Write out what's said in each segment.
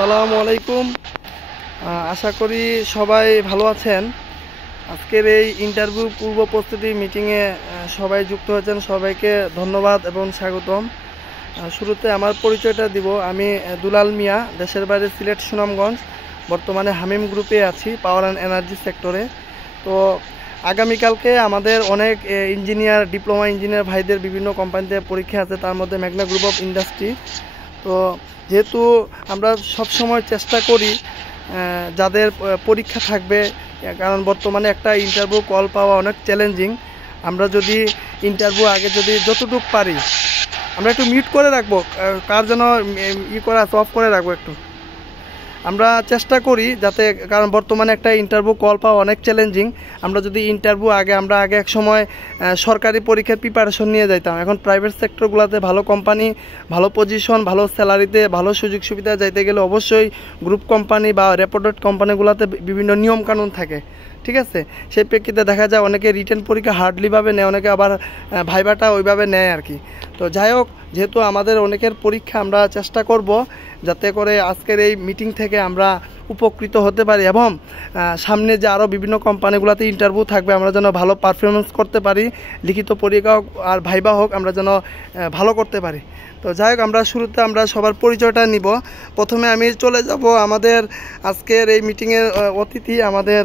আসসালামু আলাইকুম। আশা করি সবাই ভালো আছেন। আজকের এই ইন্টারভিউ পূর্ব প্রস্তুতি মিটিংয়ে সবাই যুক্ত হয়েছেন, সবাইকে ধন্যবাদ এবং স্বাগতম। শুরুতে আমার পরিচয়টা দিব। আমি দুলাল মিয়া, দেশের বাইরে সিলেট সুনামগঞ্জ, বর্তমানে হামিম গ্রুপে আছি, পাওয়ার অ্যান্ড এনার্জি সেক্টরে। তো আগামীকালকে আমাদের অনেক ইঞ্জিনিয়ার, ডিপ্লোমা ইঞ্জিনিয়ার ভাইদের বিভিন্ন কোম্পানিতে পরীক্ষা আছে, তার মধ্যে মেঘনা গ্রুপ অফ ইন্ডাস্ট্রি। তো যেহেতু আমরা সব সময় চেষ্টা করি যাদের পরীক্ষা থাকবে, কারণ বর্তমানে একটা ইন্টারভিউ কল পাওয়া অনেক চ্যালেঞ্জিং। আমরা যদি ইন্টারভিউ আগে যদি যতটুকু পারি, আমরা একটু মিউট করে রাখবো, কার যেন করা আছে অফ করে রাখবো একটু। আমরা চেষ্টা করি যাতে, কারণ বর্তমানে একটা ইন্টারভিউ কল পাওয়া অনেক চ্যালেঞ্জিং। আমরা যদি ইন্টারভিউ আমরা আগে এক সময় সরকারি পরীক্ষার প্রিপারেশন নিয়ে যাইতাম। এখন প্রাইভেট সেক্টরগুলোতে ভালো কোম্পানি, ভালো পজিশন, ভালো স্যালারিতে, ভালো সুযোগ সুবিধা যাইতে গেলে অবশ্যই গ্রুপ কোম্পানি বা রেপুটেড কোম্পানিগুলোতে বিভিন্ন নিয়মকানুন থাকে, ঠিক আছে। সেই প্রেক্ষিতে দেখা যায় অনেকে রিটেন পরীক্ষা হার্ডলিভাবে নেয়, অনেকে আবার ভাইবাটা ওইভাবে নেয় আর কি। তো যাই হোক, যেহেতু আমাদের অনেকের পরীক্ষা, আমরা চেষ্টা করব যাতে করে আজকের এই মিটিং থেকে আমরা উপকৃত হতে পারি এবং সামনে যে আরও বিভিন্ন কোম্পানিগুলোতে ইন্টারভিউ থাকবে, আমরা যেন ভালো পারফরমেন্স করতে পারি, লিখিত পরীক্ষা হোক আর ভাইবা হোক, আমরা যেন ভালো করতে পারি। তো যাই হোক, আমরা শুরুতে আমরা সবার পরিচয়টা নিব। প্রথমে আমি চলে যাব আমাদের আজকের এই মিটিংয়ের অতিথি, আমাদের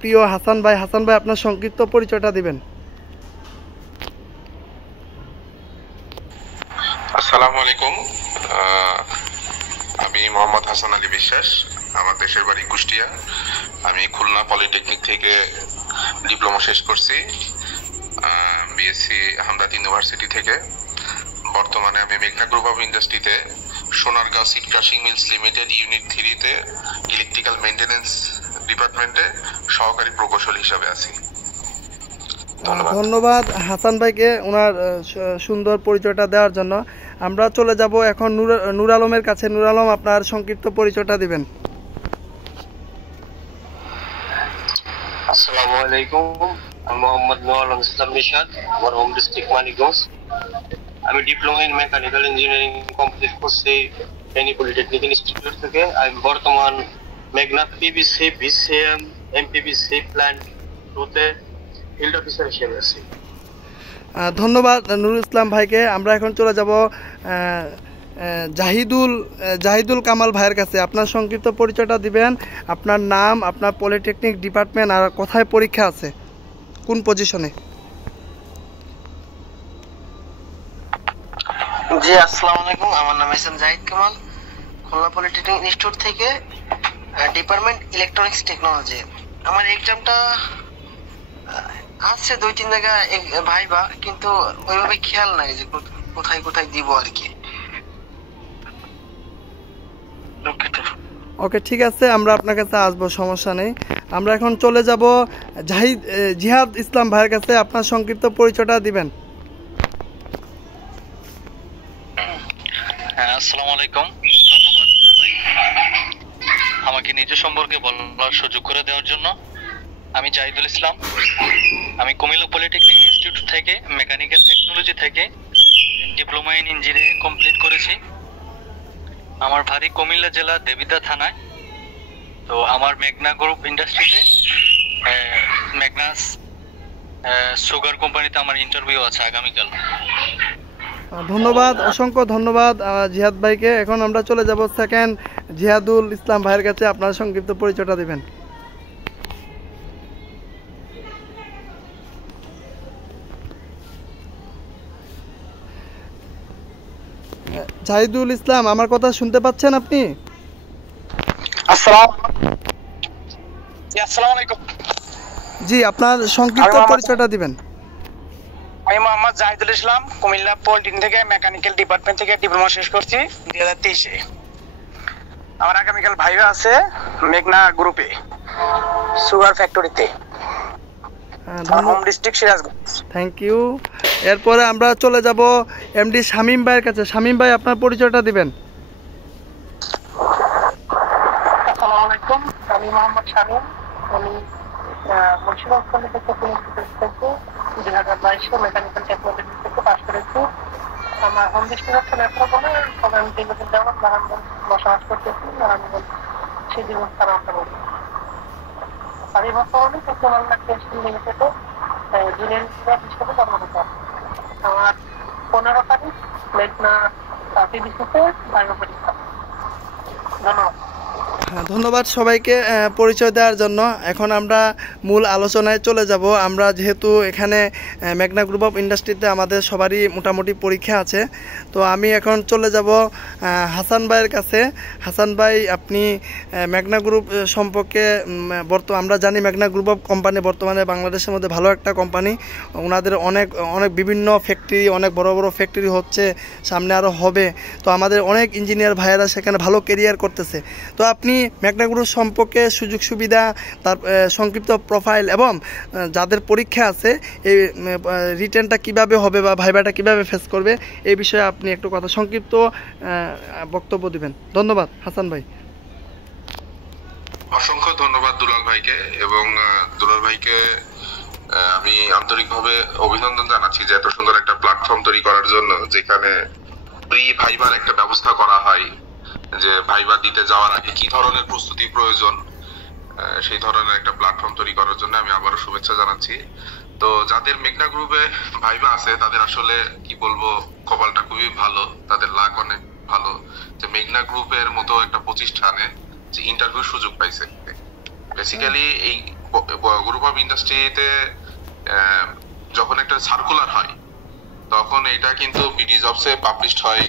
প্রিয় হাসান ভাই। হাসান ভাই, আপনার সংক্ষিপ্ত পরিচয়টা দিবেন। আসসালামু আলাইকুম। আমি মোহাম্মদ হাসান আলী বিশ্বাস। আমার দেশের বাড়ি কুষ্টিয়া। আমি খুলনা পলিটেকনিক থেকে ডিপ্লোমা শেষ করছি, বিএসসি হামদর্দ ইউনিভার্সিটি থেকে। বর্তমানে আমি মেঘনা গ্রুপ অফ ইন্ডাস্ট্রিতে Sonargaon seed crushing mills limited unit 3-তে ইলেকট্রিক্যাল মেইনটেনেন্স ডিপার্টমেন্টে সহকারী প্রকৌশলী হিসাবে আছি। ধন্যবাদ হাসান ভাইকে ওনার সুন্দর পরিচয়টা দেওয়ার জন্য। আমরা চলে যাব এখন নূর আলমের কাছে। নূর আলম, আপনার সংক্ষিপ্ত পরিচয়টা দিবেন। আসসালামু আলাইকুম। আমি মোহাম্মদ নূর আলম ইসলাম নিশাদ, আমার হোম ডিস্ট্রিক্ট মানিকগঞ্জ। আমি diploma in mechanical engineering complete করছি ফেনী পলিটেকনিক ইনস্টিটিউট থেকে। আমি বর্তমান মেঘনা পিবিসি, বিসিএম, এমপিবিসি প্ল্যান্ট 2-তে ফিল্ড অফিসার হিসেবে আছি। ধন্যবাদ নুর ইসলাম ভাইকে। আমরা এখন চলে যাব জাহিদুল কামাল ভাইয়ের কাছে। আপনার সংক্ষিপ্ত পরিচয়টা দিবেন, আপনার নাম, আপনার পলিটেকনিক ডিপার্টমেন্ট আর কোথায় পরীক্ষা আছে, কোন পজিশনে। জি, আসসালামু আলাইকুম। আমার নাম S M Zahid Kamal, Khulna polytechnic institute থেকে, ডিপার্টমেন্ট ইলেকট্রনিক্স টেকনোলজি। আমার এক্সামটা আছে 2-3 জায়গায় ভাইবা, কিন্তু ওইভাবে খেয়াল নাই যে কোথায় কোথায় দিব আর কি। ওকে, ঠিক আছে, আমরা আপনার কাছে আসবো, সমস্যা নেই। আমরা এখন চলে যাব জিহাদ ইসলাম ভাইয়ের কাছে। আপনার সংক্ষিপ্ত পরিচয়টা দিবেন। আসসালামু আলাইকুম। আমাকে নিজের সম্পর্কে বলার সুযোগ করে দেওয়ার জন্য। আমি জাহিদুল ইসলাম। আমি কুমিল্লা পলিটেকনিক ইনস্টিটিউট থেকে মেকানিক্যাল টেকনোলজি থেকে ডিপ্লোমা ইন ইঞ্জিনিয়ারিং কমপ্লিট করেছি। আমার বাড়ি কুমিল্লা জেলা দেবিদ্বার থানায়। তো আমার মেঘনা গ্রুপ ইন্ডাস্ট্রিতে মেঘনা সুগার কোম্পানিতে আমার ইন্টারভিউ আছে আগামীকাল। ধন্যবাদ, অসংখ্য ধন্যবাদ জিহাদ ভাইকে। এখন আমরা চলে যাব সেকেন্ড জিহাদুল ইসলাম ভাইয়ের কাছে। আপনার সংক্ষিপ্ত পরিচয়টা দিবেন। জাহিদুল ইসলাম, আমার কথা শুনতে পাচ্ছেন আপনি? আসসালামু আলাইকুম। জি, আপনার সংক্ষিপ্ত পরিচয়টা দিবেন। আমি মোহাম্মদ জাহিদুল ইসলাম, কুমিল্লা পলিটেকনিক থেকে মেকানিক্যাল ডিপার্টমেন্ট থেকে ডিপ্লোমা শেষ করছি 2023-এ। আমার আগামীকাল ভাইবা আছে মেঘনা গ্রুপে সুগার ফ্যাক্টরিতে, home district Sirajganj. Thank you. এরপরে আমরা চলে যাব এমডি শামীম ভাইয়ের কাছে। শামীম ভাই, আপনার পরিচয়টা দিবেন। আসসালামু আলাইকুম। আমি মোহাম্মদ শামীম। আমি মুন্সিগঞ্জ পলিটেকনিক ইনস্টিটিউট থেকে 2022-এ মেকানিক্যাল টেকনোলজি থেকে পাশ করেছি। আমার হোম ডিস্ট্রিক্ট নেত্র বলে, তবে আমি দীর্ঘদিন যাবৎ নারায়ণগঞ্জ বসবাস করতেছি। নারায়ণগঞ্জ সিদ্ধিগঞ্জ থানা অন্তর্গত। আর এই বর্তমানে টেকনোমাল লিমিটেডে জুনিয়র ইঞ্জিনিয়ার হিসেবে কর্মরত। আমার 15 তারিখ মেঘনা পিবিসিতে বায়ো পরীক্ষা। ধন্যবাদ। হ্যাঁ, ধন্যবাদ সবাইকে পরিচয় দেওয়ার জন্য। এখন আমরা মূল আলোচনায় চলে যাব। আমরা যেহেতু এখানে মেঘনা গ্রুপ অফ ইন্ডাস্ট্রিতে আমাদের সবারই মোটামুটি পরীক্ষা আছে, তো আমি এখন চলে যাব হাসান ভাইয়ের কাছে। হাসান ভাই, আপনি মেঘনা গ্রুপ সম্পর্কে আমরা জানি মেঘনা গ্রুপ অফ কোম্পানি বর্তমানে বাংলাদেশের মধ্যে ভালো একটা কোম্পানি। ওনাদের অনেক বিভিন্ন ফ্যাক্টরি, অনেক বড় বড় ফ্যাক্টরি হচ্ছে, সামনে আরও হবে। তো আমাদের অনেক ইঞ্জিনিয়ার ভাইয়েরা সেখানে ভালো কেরিয়ার করতেছে। তো আপনি মেঘনা গ্রুপ সম্পর্কে সুযোগ সুবিধা, তার সংক্ষিপ্ত প্রোফাইল এবং যাদের পরীক্ষা আছে এই রিটেনটা কিভাবে হবে বা ভাইভাটা কিভাবে ফেস করবে এই বিষয়ে আপনি একটু কথা সংক্ষিপ্ত বক্তব্য দিবেন। ধন্যবাদ হাসান ভাই। অসংখ্য ধন্যবাদ দুলাল ভাইকে, এবং দুলাল ভাইকে আমি আন্তরিকভাবে অভিনন্দন জানাচ্ছি যে এত সুন্দর একটা প্ল্যাটফর্ম তৈরি করার জন্য, যেখানে প্রি ভাইবার একটা ব্যবস্থা করা হয়, যে ভাইবা দিতে যাওয়ার আগে কি ধরনের প্রস্তুতি প্রয়োজন, সেই ধরনের একটা প্ল্যাটফর্ম তৈরি করার জন্য আমি আবারও শুভেচ্ছা জানাচ্ছি। তো যাদের মেঘনা গ্রুপে ভাইবা আছে তাদের আসলে কি বলবো, কপালটা খুবই ভালো, তাদের লাক অনেক ভালো যে মেঘনা গ্রুপের মতো একটা প্রতিষ্ঠানে যে ইন্টারভিউ সুযোগ পাইছে। বেসিক্যালি এই গ্রুপ অফ ইন্ডাস্ট্রিতে যখন একটা সার্কুলার হয় তখন এটা কিন্তু বিডি জবসে পাবলিশড হয়।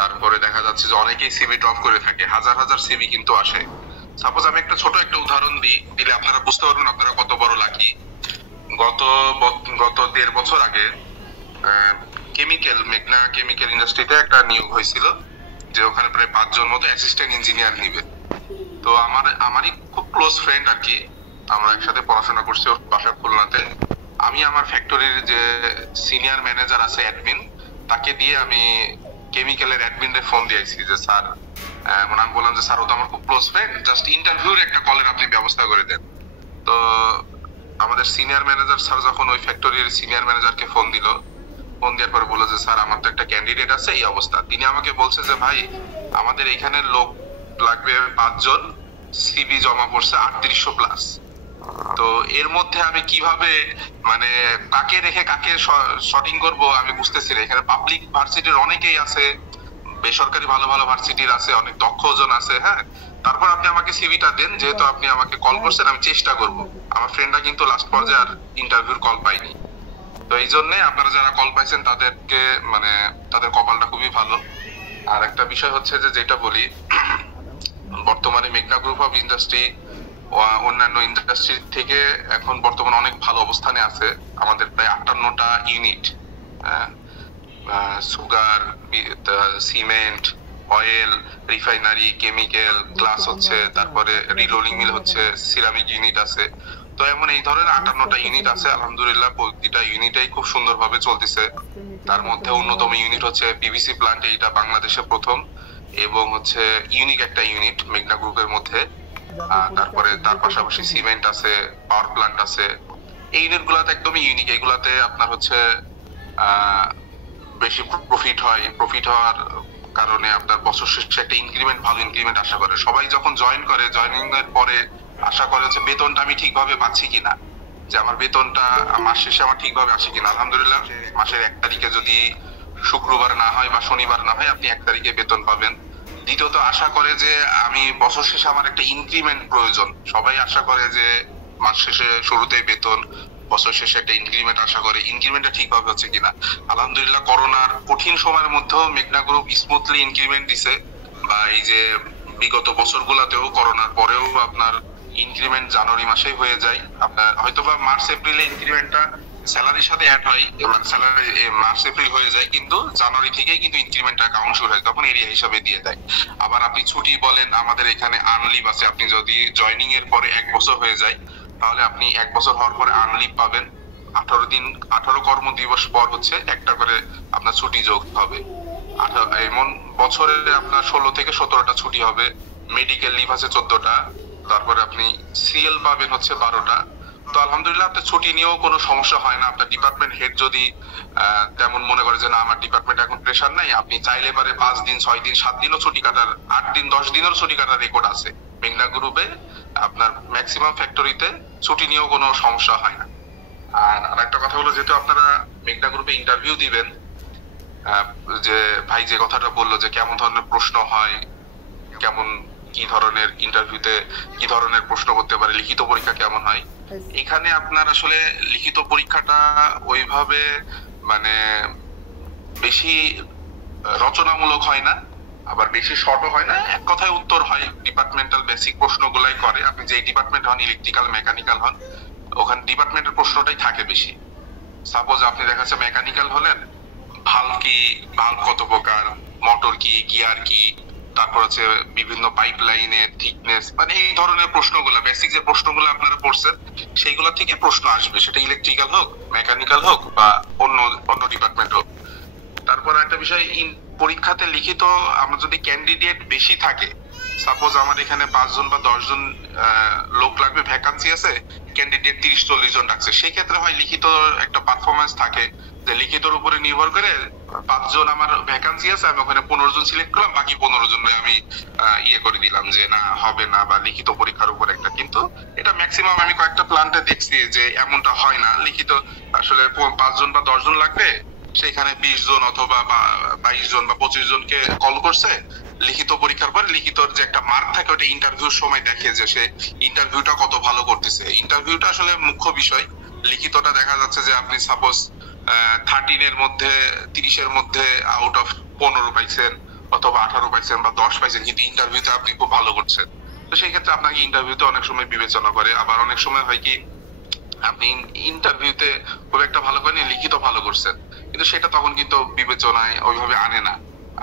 তারপরে দেখা যাচ্ছে যে অনেকেই সিভি ড্রপ করে থাকে, হাজার হাজার সিভি কিন্তু আসে। সাপোজ আমি একটা ছোট একটা উদাহরণ দিলে আপনারা বুঝতে পারবেন আপনারা কত বড় লাকি। গত 1.5 বছর আগে মেঘনা কেমিক্যাল ইন্ডাস্ট্রিতে একটা নিয়োগ হয়েছিল, যে ওখানে প্রায় 5 জন মতো অ্যাসিস্ট্যান্ট ইঞ্জিনিয়ার নিবে। তো আমারই খুব ক্লোজ ফ্রেন্ড আর কি, আমরা একসাথে পড়াশোনা করছি, ওর বাসা খুলনাতে। আমি আমার ফ্যাক্টরির যে সিনিয়র ম্যানেজার আছে অ্যাডমিন, তাকে দিয়ে আমি কেমিক্যালের অ্যাডমিনরে ফোন দিয়েছি যে স্যার, আমি বললাম যে স্যার ও তো আমার খুব ক্লোজ ফ্রেন্ড, জাস্ট ইন্টারভিউর একটা কলের আপনি ব্যবস্থা করে দেন। তো আমাদের সিনিয়র ম্যানেজার স্যার যখন ওই ফ্যাক্টরির সিনিয়র ম্যানেজারকে ফোন দেওয়ার পরে বললো যে স্যার আমার তো একটা ক্যান্ডিডেট আছে এই অবস্থা। তিনি আমাকে বলছে যে ভাই আমাদের এখানে লোক লাগবে 5 জন, সিভি জমা পড়ছে 3800 প্লাস। তো এর মধ্যে আমি কিভাবে মানে কাকে রেখে কাকে শর্টিং করব আমি বুঝতেছি না। এখানে পাবলিক ভার্সিটির অনেকেই আছে, বেসরকারি ভালো ভালো ভার্সিটির আছে, অনেক দক্ষ জন আছে। হ্যাঁ, তারপর আপনি আমাকে সিভিটা দেন, যেহেতু আপনি আমাকে কল করছেন আমি চেষ্টা করব। আমার ফ্রেন্ডরা কিন্তু লাস্ট পর্যায়ে আর ইন্টারভিউর কল পাইনি। তো এই জন্য আপনারা যারা কল পাইছেন তাদেরকে মানে তাদের কপালটা খুবই ভালো। আর একটা বিষয় হচ্ছে যে যেটা বলি, বর্তমানে মেঘনা গ্রুপ অফ ইন্ডাস্ট্রি অন্যান্য ইন্ডাস্ট্রি থেকে এখন বর্তমানে অনেক ভালো অবস্থানে আছে। আমাদের প্রায় 58টা unit, sugar, cement, oil, refinery, chemical, glass হচ্ছে, তারপরে রিলোডিং মিল হচ্ছে, সিরামিক ইউনিট আছে। তো এমন এই ধরনের 58টা ইউনিট আছে। আলহামদুলিল্লাহ প্রতিটা ইউনিটাই খুব সুন্দরভাবে চলতেছে। তার মধ্যে অন্যতম ইউনিট হচ্ছে পিভিসি প্লান্ট, এইটা বাংলাদেশে প্রথম এবং হচ্ছে ইউনিক একটা ইউনিট মেঘনা গ্রুপের মধ্যে। তারপরে তার পাশাপাশি সিমেন্ট আছে, পাওয়ার প্লান্ট আছে। এই ইউনিট গুলাতে একদমই ইউনিক। এইগুলাতে আপনার হচ্ছে বেশি প্রফিট হয়। প্রফিট হওয়ার কারণে আপনার বছর শেষে একটা ইনক্রিমেন্ট, ভালো ইনক্রিমেন্ট আশা করে। সবাই যখন জয়েন করে, জয়েনিং এর পরে আশা করে হচ্ছে বেতনটা আমি ঠিকভাবে পাচ্ছি কিনা, যে আমার বেতনটা মাস শেষে আমার ঠিকভাবে আসে কিনা। আলহামদুলিল্লাহ মাসের 1 তারিখে যদি শুক্রবার না হয় বা শনিবার না হয় আপনি 1 তারিখে বেতন পাবেন। দ্বিতীয়ত আশা করে যে আমি বছর শেষে আমার একটা ইনক্রিমেন্ট প্রয়োজন। সবাই আশা করে যে মাস শেষে শুরুতেই বেতন, বছর শেষে একটা ইনক্রিমেন্ট আশা করে। ইনক্রিমেন্টটা ঠিকভাবে হচ্ছে কিনা। আলহামদুলিল্লাহ করোনার কঠিন সময়ের মধ্যেও মেঘনা গ্রুপ স্মুথলি ইনক্রিমেন্ট দিছে, বা এই যে বিগত বছরগুলোতেও করোনার পরেও আপনার ইনক্রিমেন্ট জানুয়ারি মাসেই হয়ে যায়। আপনার হয়তোবা মার্চ এপ্রিলে ইনক্রিমেন্টটা স্যালারির সাথে অ্যাড হয়, মানে স্যালারি মার্চ এপ্রিল হয়ে যায়, কিন্তু জানুয়ারি থেকেই কিন্তু ইনক্রিমেন্টটা কাউন্ট শুরু হয়, তখন এরিয়া হিসাবে দিয়ে দেয়। আবার আপনি ছুটি বলেন, আমাদের এখানে আনলিভ আছে। আপনি যদি জয়নিং এর পরে 1 বছর হয়ে যায় তাহলে আপনি 1 বছর হওয়ার পরে আনলিভ পাবেন। 18 কর্মদিবস পর হচ্ছে একটা করে আপনার ছুটি যোগ হবে। এমন বছরে আপনার 16 থেকে 17টা ছুটি হবে। মেডিকেল লিভ আছে 14টা। তারপরে আপনি সিএল পাবেন হচ্ছে 12টা। তো আলহামদুলিল্লাহ আপনার ছুটি নিয়েও কোনো সমস্যা হয় না। আপনার ডিপার্টমেন্ট হেড যদি তেমন মনে করে যে না আমার ডিপার্টমেন্ট এখন প্রেশার নাই, আপনি চাইলে পারে 5 দিন 6 দিন 7 দিনও ছুটি কাটার, 8 দিন 10 দিনেরও ছুটি কাটার রেকর্ড আছে মেঘনা গ্রুপে। আপনার ম্যাক্সিমাম ফ্যাক্টরিতে ছুটি নিয়েও কোনো সমস্যা হয় না। আর আরেকটা কথা হলো, যেহেতু আপনারা মেঘনা গ্রুপে ইন্টারভিউ দিবেন, যে ভাই যে কথাটা বললো যে কেমন ধরনের প্রশ্ন হয়, কেমন কি ধরনের ইন্টারভিউতে কি ধরনের প্রশ্ন করতে পারে, লিখিত পরীক্ষা কেমন হয়, এখানে আপনার আসলে লিখিত পরীক্ষাটা ওইভাবে মানে বেশি রচনামূলক হয় না, আবার বেশি শর্টও হয় না, এক কথায় উত্তর হয়। ডিপার্টমেন্টাল বেসিক প্রশ্নগুলাই করে। আপনি যেই ডিপার্টমেন্ট হন, ইলেকট্রিক্যাল মেকানিক্যাল হন, ওখানে ডিপার্টমেন্টের প্রশ্নটাই থাকে বেশি। সাপোজ আপনি দেখা যাচ্ছে মেকানিক্যাল হলেন, ভাল্ব কি, ভাল্ব কত প্রকার, মোটর কি, গিয়ার কি, তারপর হচ্ছে বিভিন্ন পাইপ লাইনের থিকনেস, মানে এই ধরনের প্রশ্নগুলো, বেসিক যে প্রশ্নগুলো আপনারা পড়ছেন সেইগুলো থেকে প্রশ্ন আসবে, সেটা ইলেকট্রিক্যাল হোক, মেকানিক্যাল হোক বা অন্য ডিপার্টমেন্ট হোক। তারপর একটা বিষয়, পরীক্ষাতে লিখিত আমরা যদি ক্যান্ডিডেট বেশি থাকে, সাপোজ আমার এখানে 5 জন বা 10 জন লোক লাগবে, ভ্যাকান্সি আছে, ক্যান্ডিডেট 30-40 জন ডাকছে, সেই ক্ষেত্রে হয় লিখিত একটা পারফরমেন্স থাকে যে লিখিতর উপরে নির্ভর করে 5 জন আমার ভ্যাকান্সি আছে, আমি ওখানে 15 জন সিলেক্ট করলাম, বাকি 15 জনের আমি ইয়ে করে দিলাম যে না হবে না, বা লিখিত পরীক্ষার উপর একটা। কিন্তু এটা ম্যাক্সিমাম আমি কয়েকটা প্ল্যান্টে দেখছি যে এমনটা হয় না। লিখিত আসলে 5 জন বা 10 জন লাগবে, সেখানে 20 জন অথবা 22 জন বা 25 জনকে কল করছে। লিখিত পরীক্ষার পরে লিখিতর যে একটা মার্ক থাকে, ওটা ইন্টারভিউর সময় দেখে যে সে ইন্টারভিউটা কত ভালো করতেছে। ইন্টারভিউটা আসলে মুখ্য বিষয়। লিখিতটা দেখা যাচ্ছে যে আপনি সাপোজ 13 এর মধ্যে 30 এর মধ্যে আউট অফ 15 পাইছেন অথবা 18 পাইছেন বা 10 পাইছেন, কিন্তু ইন্টারভিউতে আপনি খুব ভালো করছেন। তো সেই ক্ষেত্রে আপনাকে ইন্টারভিউতে অনেক সময় বিবেচনা করে। আবার অনেক সময় হয় কি, আপনি ইন্টারভিউতে খুব একটা ভালো করেন, লিখিত ভালো করছেন, কিন্তু সেটা তখন কিন্তু বিবেচনায় ওইভাবে আনে না।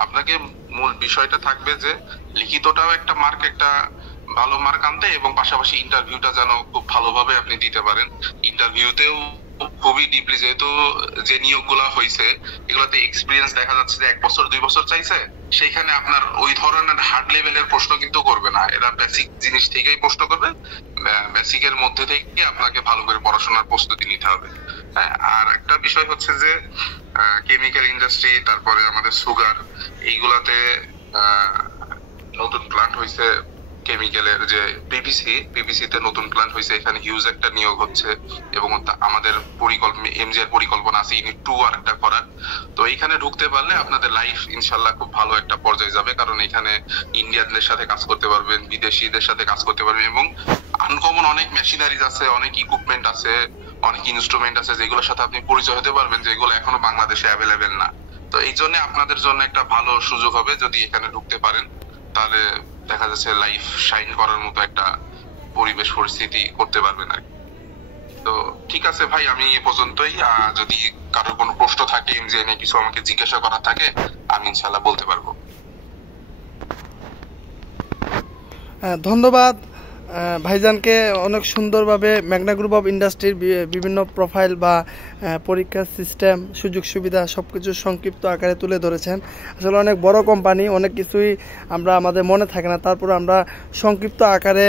আপনাকে মূল বিষয়টা থাকবে যে লিখিতটাও একটা মার্ক, একটা ভালো মার্ক আনতে, এবং পাশাপাশি ইন্টারভিউটা যেন খুব ভালোভাবে আপনি দিতে পারেন। ইন্টারভিউতেও খুবই ডিপলি, যেহেতু যে নিয়োগগুলা হয়েছে এগুলোতে এক্সপিরিয়েন্স দেখা যাচ্ছে যে 1 বছর 2 বছর চাইছে, সেইখানে আপনার ওই ধরনের হার্ড লেভেলের প্রশ্ন কিন্তু করবে না। এরা বেসিক জিনিস থেকেই প্রশ্ন করবে, বেসিকের মধ্যে থেকে আপনাকে ভালো করে পড়াশোনার প্রস্তুতি নিতে হবে। হ্যাঁ, আর একটা বিষয় হচ্ছে যে কেমিক্যাল ইন্ডাস্ট্রি, তারপরে আমাদের সুগার, এইগুলাতে নতুন প্ল্যান্ট হয়েছে কেমিক্যালের, যে পিভিসিতে নতুন প্ল্যান্ট হয়েছে, এখানে হিউজ একটা নিয়োগ হচ্ছে, এবং আমাদের এমজিআর পরিকল্পনা আছে ইউনিট 2 আর একটা করার। তো এইখানে ঢুকতে পারলে আপনাদের লাইফ ইনশাল্লাহ খুব ভালো একটা পর্যায়ে যাবে, কারণ এখানে ইন্ডিয়ানদের সাথে কাজ করতে পারবেন, বিদেশিদের সাথে কাজ করতে পারবেন, এবং আনকমন অনেক মেশিনারিজ আছে, অনেক ইকুইপমেন্ট আছে, অনেক ইনস্ট্রুমেন্ট আছে, যেগুলোর সাথে আপনি পরিচয় হতে পারবেন, যেগুলো এখনো বাংলাদেশে অ্যাভেলেবেল না। তো এই জন্য আপনাদের জন্য একটা ভালো সুযোগ হবে, যদি এখানে ঢুকতে পারেন, তাহলে দেখা যাচ্ছে লাইফ শাইন করার মতো একটা পরিবেশ পরিস্থিতি করতে পারবেন আর কি। তো ঠিক আছে ভাই, আমি এ পর্যন্তই। যদি কারোর কোনো প্রশ্ন থাকে, এমজিআই নিয়ে কিছু আমাকে জিজ্ঞাসা করার থাকে, আমি ইনশাল্লাহ বলতে পারবো। ধন্যবাদ ভাইজানকে। অনেক সুন্দরভাবে মেঘনা গ্রুপ অফ ইন্ডাস্ট্রির বিভিন্ন প্রোফাইল বা পরীক্ষার সিস্টেম, সুযোগ সুবিধা সবকিছু সংক্ষিপ্ত আকারে তুলে ধরেছেন। আসলে অনেক বড় কোম্পানি, অনেক কিছুই আমরা আমাদের মনে থাকে না, তারপরে আমরা সংক্ষিপ্ত আকারে